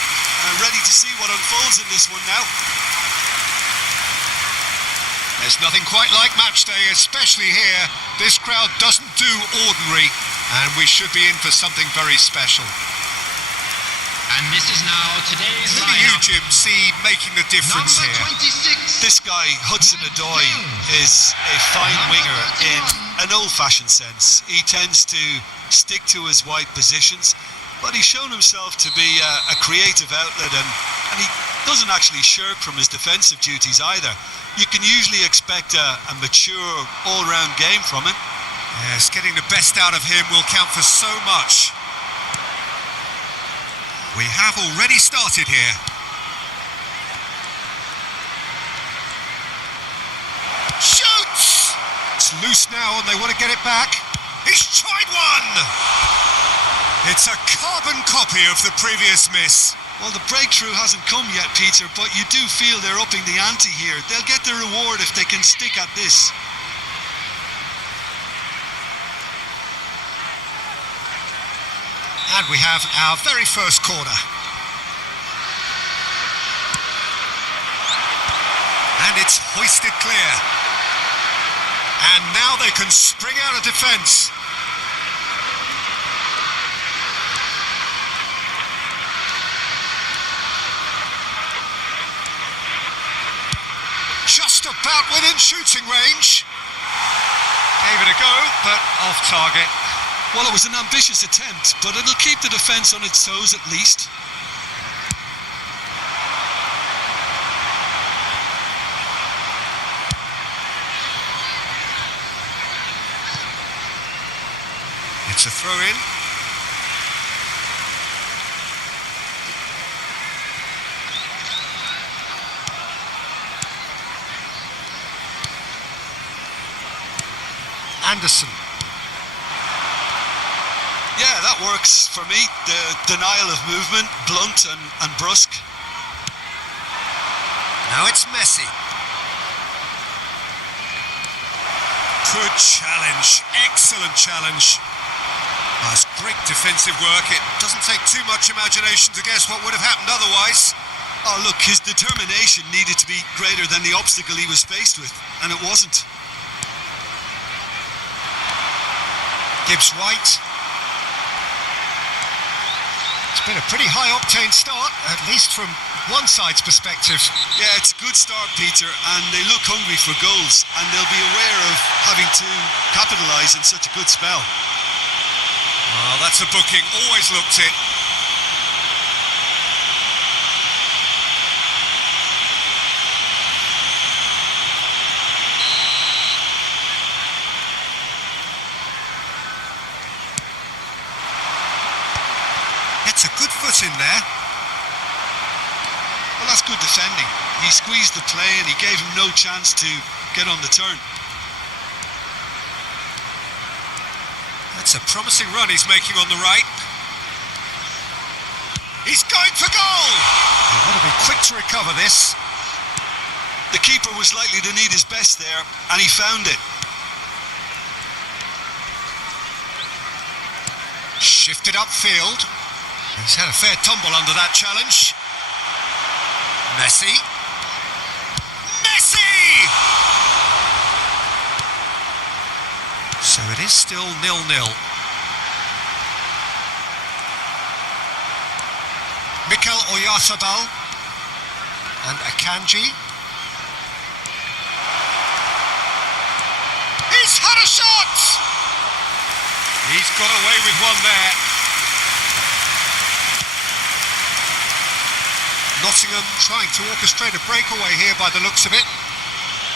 Ready to see what unfolds in this one now. There's nothing quite like Matchday, especially here. This crowd doesn't do ordinary, and we should be in for something very special. And this is now today's Who do you, Jim, see making the difference number here? 26. This guy, Hudson-Odoi, is a fine winger in an old-fashioned sense. He tends to stick to his wide positions, but he's shown himself to be a creative outlet, and he doesn't actually shirk from his defensive duties either. You can usually expect a mature, all-round game from him. Yes, getting the best out of him will count for so much. We have already started here. Shoots! It's loose now and they want to get it back. He's tried one! It's a carbon copy of the previous miss. Well, the breakthrough hasn't come yet, Peter, but you do feel they're upping the ante here. They'll get their reward if they can stick at this. And we have our very first corner. And it's hoisted clear. And now they can spring out of defence. Just about within shooting range. Gave it a go, but off target. Well, it was an ambitious attempt, but it'll keep the defence on its toes at least. It's a throw-in. Anderson. Yeah, that works for me. The denial of movement, blunt and brusque. Now it's Messi. Good challenge, excellent challenge. That's great defensive work. It doesn't take too much imagination to guess what would have happened otherwise. Oh, look, his determination needed to be greater than the obstacle he was faced with, and it wasn't. Gibbs White. It's been a pretty high-octane start, at least from one side's perspective. Yeah, it's a good start, Peter, and they look hungry for goals, and they'll be aware of having to capitalise in such a good spell. Well, that's a booking, always looked it. Gets a good foot in there. Well, that's good defending. He squeezed the play and he gave him no chance to get on the turn. That's a promising run he's making on the right. He's going for goal! They want to be quick to recover this. The keeper was likely to need his best there, and he found it. Shifted upfield. He's had a fair tumble under that challenge. Messi. Messi! So it is still 0-0. Mikel Oyarzabal and Akanji. He's had a shot! He's got away with one there. Nottingham trying to orchestrate a breakaway here by the looks of it.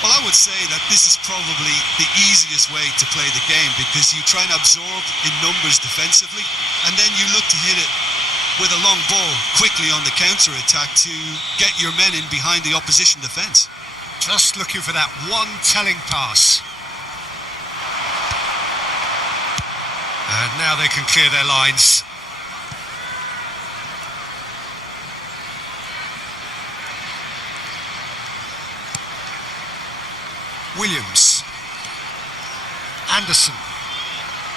Well, I would say that this is probably the easiest way to play the game, because you try and absorb in numbers defensively, and then you look to hit it with a long ball quickly on the counter-attack to get your men in behind the opposition defence. Just looking for that one telling pass. And now they can clear their lines. Williams. Anderson.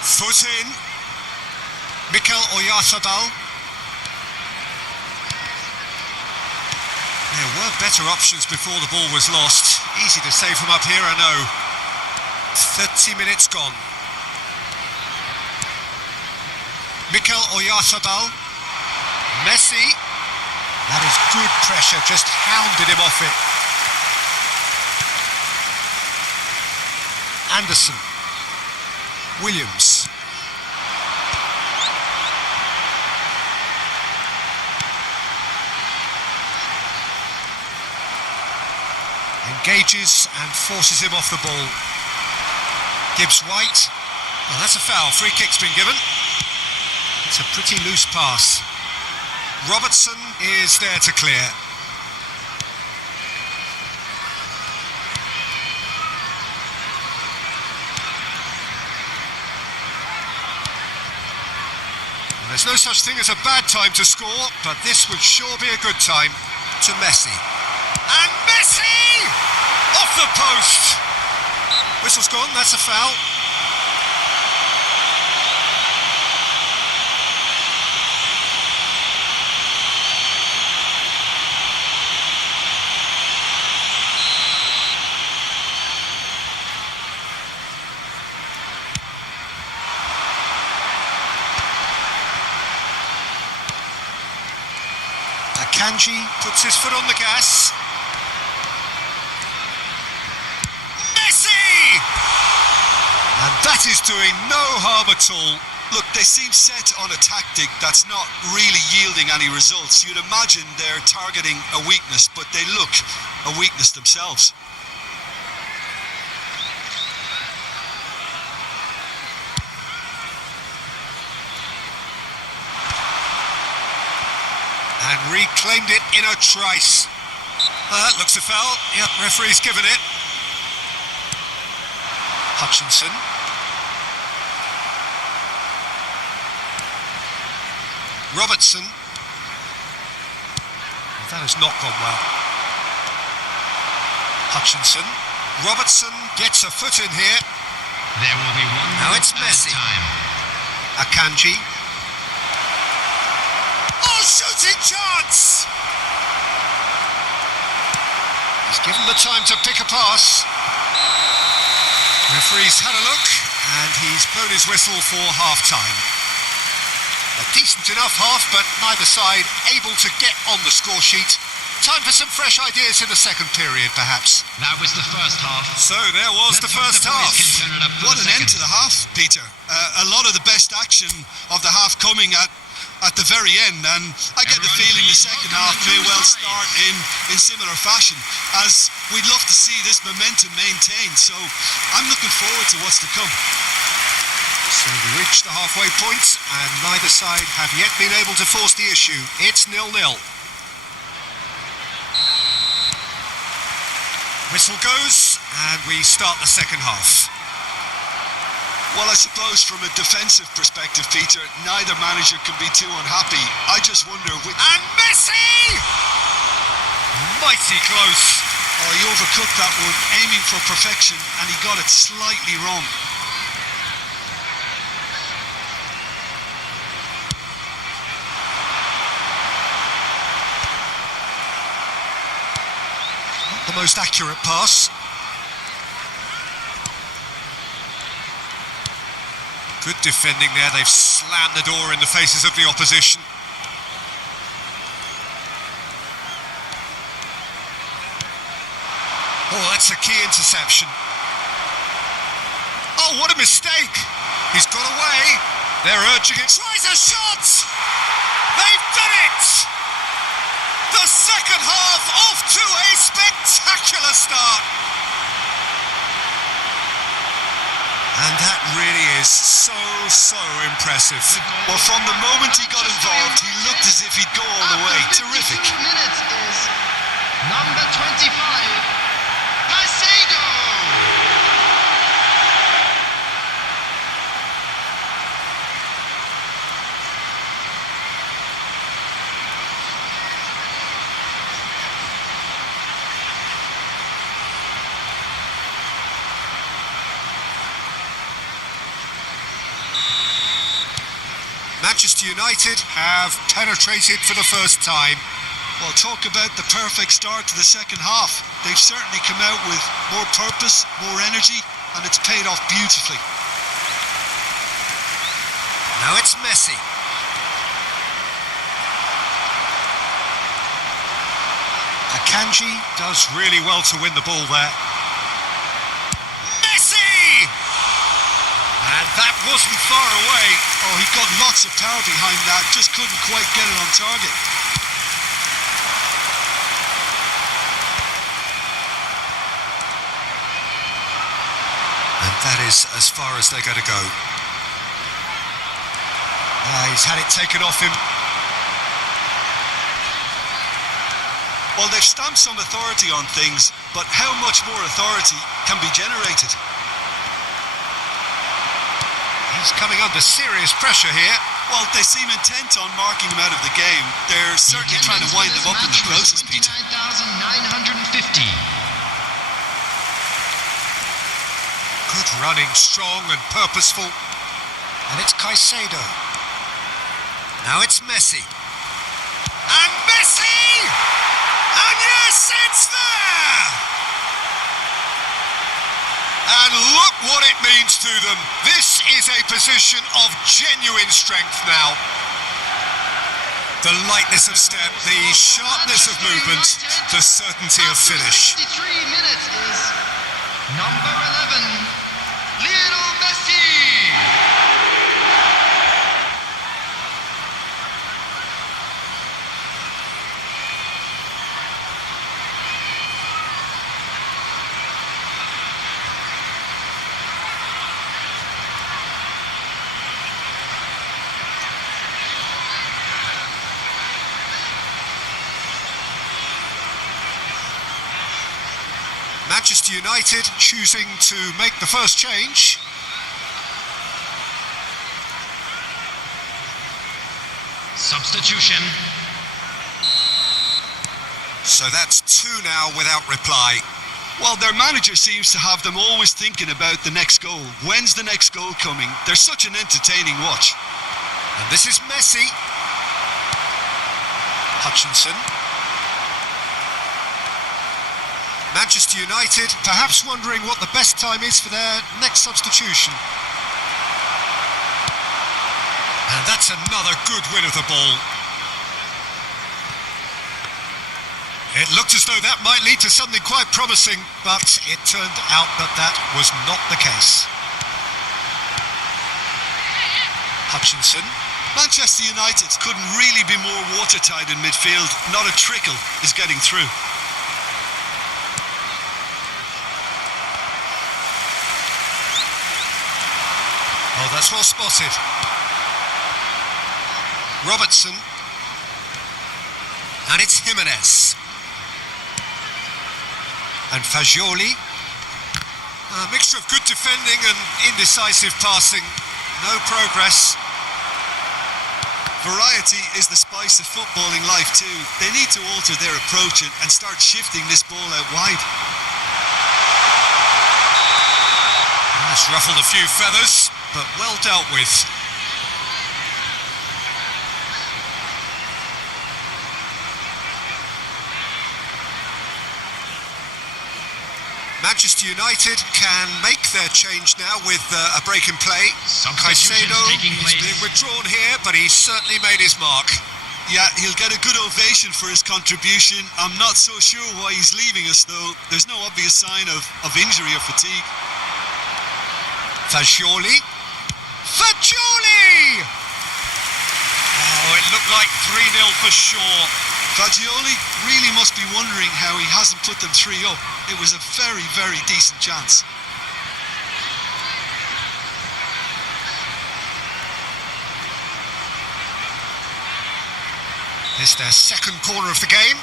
Foot in. Mikel Oyarzabal. There were better options before the ball was lost. Easy to save from up here, I know. 30 minutes gone. Mikel Oyarzabal. Messi. That is good pressure, just hounded him off it. Anderson. Williams. Engages and forces him off the ball. Gibbs-White. Well, that's a foul. Free kick's been given. It's a pretty loose pass. Robertson is there to clear. Well, there's no such thing as a bad time to score, but this would sure be a good time. To Messi. And Messi! Off the post! Whistle's gone, that's a foul. Akanji puts his foot on the gas. Messi! And that is doing no harm at all. Look, they seem set on a tactic that's not really yielding any results. You'd imagine they're targeting a weakness, but they look a weakness themselves. And reclaimed it in a trice. That looks a foul. Yep, referee's given it. Hutchinson. Robertson. Well, that has not gone well. Hutchinson. Robertson gets a foot in here. There will be one Now more it's Messi. time. Akanji. Oh, shooting chance! He's given the time to pick a pass. Referee's had a look, and he's blown his whistle for half-time. A decent enough half, but neither side able to get on the score sheet. Time for some fresh ideas in the second period, perhaps. That was the first half. So there was the Let's hope first the boys half. can turn it up for What the an end second. to the half, Peter. A lot of the best action of the half coming at the very end, and I get the Everyone feeling the please second welcome half the may two well sides. start in similar fashion, as we'd love to see this momentum maintained. So I'm looking forward to what's to come. So we reached the halfway point, and neither side have yet been able to force the issue. It's 0-0. Whistle goes, and we start the second half. Well, I suppose from a defensive perspective, Peter, neither manager can be too unhappy. I just wonder which... And Messi! Mighty close. Oh, he overcooked that one, aiming for perfection, and he got it slightly wrong. Not the most accurate pass. Good defending there. They've slammed the door in the faces of the opposition. Oh, that's a key interception. Oh, what a mistake. He's got away. They're urging it. Tries a shot. They've done it. The second half off to a spectacular start. And that really is so impressive. Well, from the moment he got involved, he looked as if he'd go all the way. After 52 Terrific. minutes is number 25, Manchester United have penetrated for the first time. Well, talk about the perfect start to the second half. They've certainly come out with more purpose, more energy, and it's paid off beautifully. Now it's Messi. Akanji does really well to win the ball there. Messi! And that wasn't far away. Oh, he got lots of power behind that, just couldn't quite get it on target. And that is as far as they're going to go. He's had it taken off him. Well, they've stamped some authority on things, but how much more authority can be generated? He's coming under serious pressure here. Well, they seem intent on marking him out of the game. They're certainly trying to wind them up in the process, Peter. 29,950. Good running, strong and purposeful. And it's Caicedo. Now it's Messi. And Messi! And yes, it's there! And look what it means to them. This is a position of genuine strength now. The lightness of step, the sharpness of movement, the certainty of finish. 63 minutes is number 11, Lionel Messi. Manchester United choosing to make the first change. Substitution. So that's two now without reply. Well, their manager seems to have them always thinking about the next goal. When's the next goal coming? They're such an entertaining watch. And this is Messi. Hutchinson. Manchester United perhaps wondering what the best time is for their next substitution. And that's another good win of the ball. It looked as though that might lead to something quite promising, but it turned out that that was not the case. Hutchinson. Manchester United couldn't really be more watertight in midfield. Not a trickle is getting through. Oh, that's well spotted. Robertson. And it's Jimenez. And Fagioli. A mixture of good defending and indecisive passing. No progress. Variety is the spice of footballing life too. They need to alter their approach and start shifting this ball out wide. It's ruffled a few feathers, but well dealt with. Manchester United can make their change now with a break in play. Caicedo is being withdrawn here, but he's certainly made his mark. Yeah, he'll get a good ovation for his contribution. I'm not so sure why he's leaving us though. There's no obvious sign of injury or fatigue. Fagioli. Oh, it looked like 3-0 for sure. Fagioli really must be wondering how he hasn't put them 3 up. It was a very, very decent chance. It's their second corner of the game.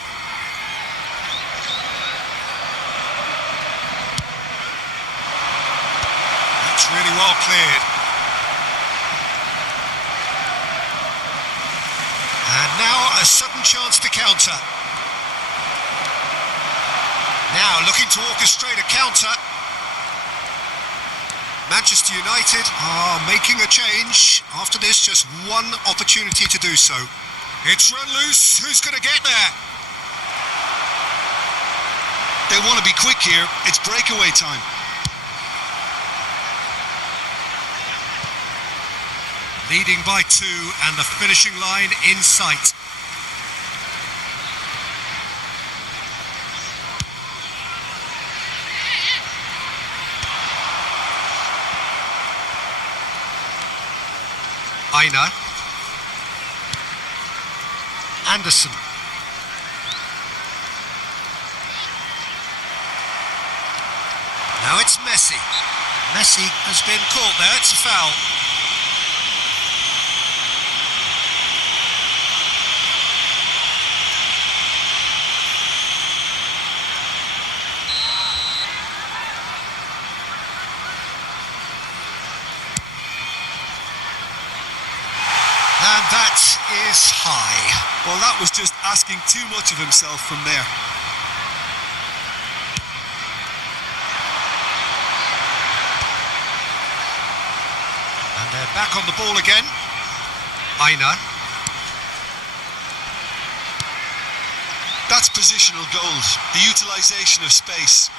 That's really well cleared. And now a sudden chance to counter. Now looking to orchestrate a counter. Manchester United are making a change. After this, just one opportunity to do so. It's run loose. Who's going to get there? They want to be quick here. It's breakaway time. Leading by 2 and the finishing line in sight. Aina. Anderson. Now it's Messi. Messi has been caught there, it's a foul. And that is high. Well, that was just asking too much of himself from there. And they're back on the ball again. Aina. That's positional gold, the utilisation of space.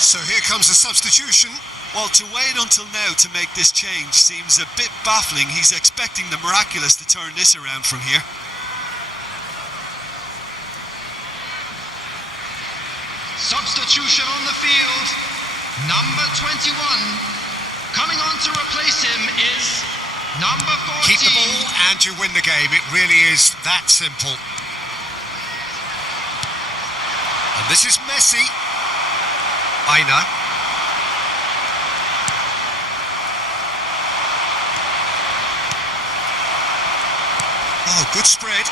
So here comes a substitution. Well, to wait until now to make this change seems a bit baffling. He's expecting the miraculous to turn this around from here. Substitution on the field. Number 21. Coming on to replace him is number 14. Keep the ball and you win the game. It really is that simple. And this is Messi. Aina. Oh, good spread.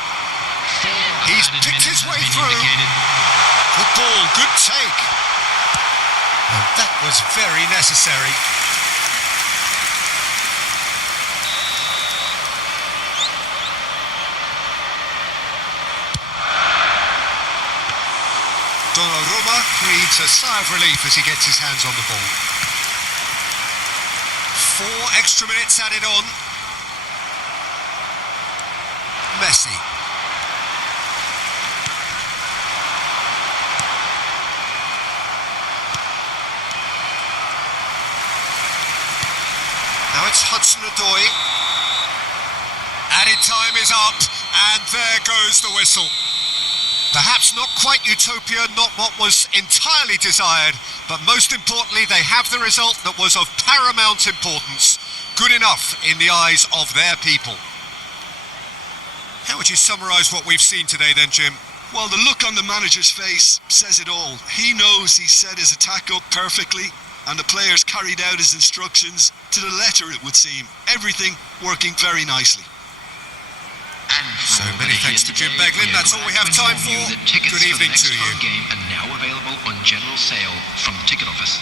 He's picked his way through. Good ball, good take. And that was very necessary. Donnarumma breathes a sigh of relief as he gets his hands on the ball. 4 extra minutes added on. Messi. Now it's Hudson-Odoi. Added time is up, and there goes the whistle. Perhaps not quite utopia, not what was entirely desired, but most importantly, they have the result that was of paramount importance. Good enough in the eyes of their people. How would you summarise what we've seen today then, Jim? Well, the look on the manager's face says it all. He knows he set his attack up perfectly, and the players carried out his instructions to the letter, it would seem. Everything working very nicely. So many thanks to Jim Beglin. That's all we have time for. Good evening to you. Game are now available on general sale from the ticket office.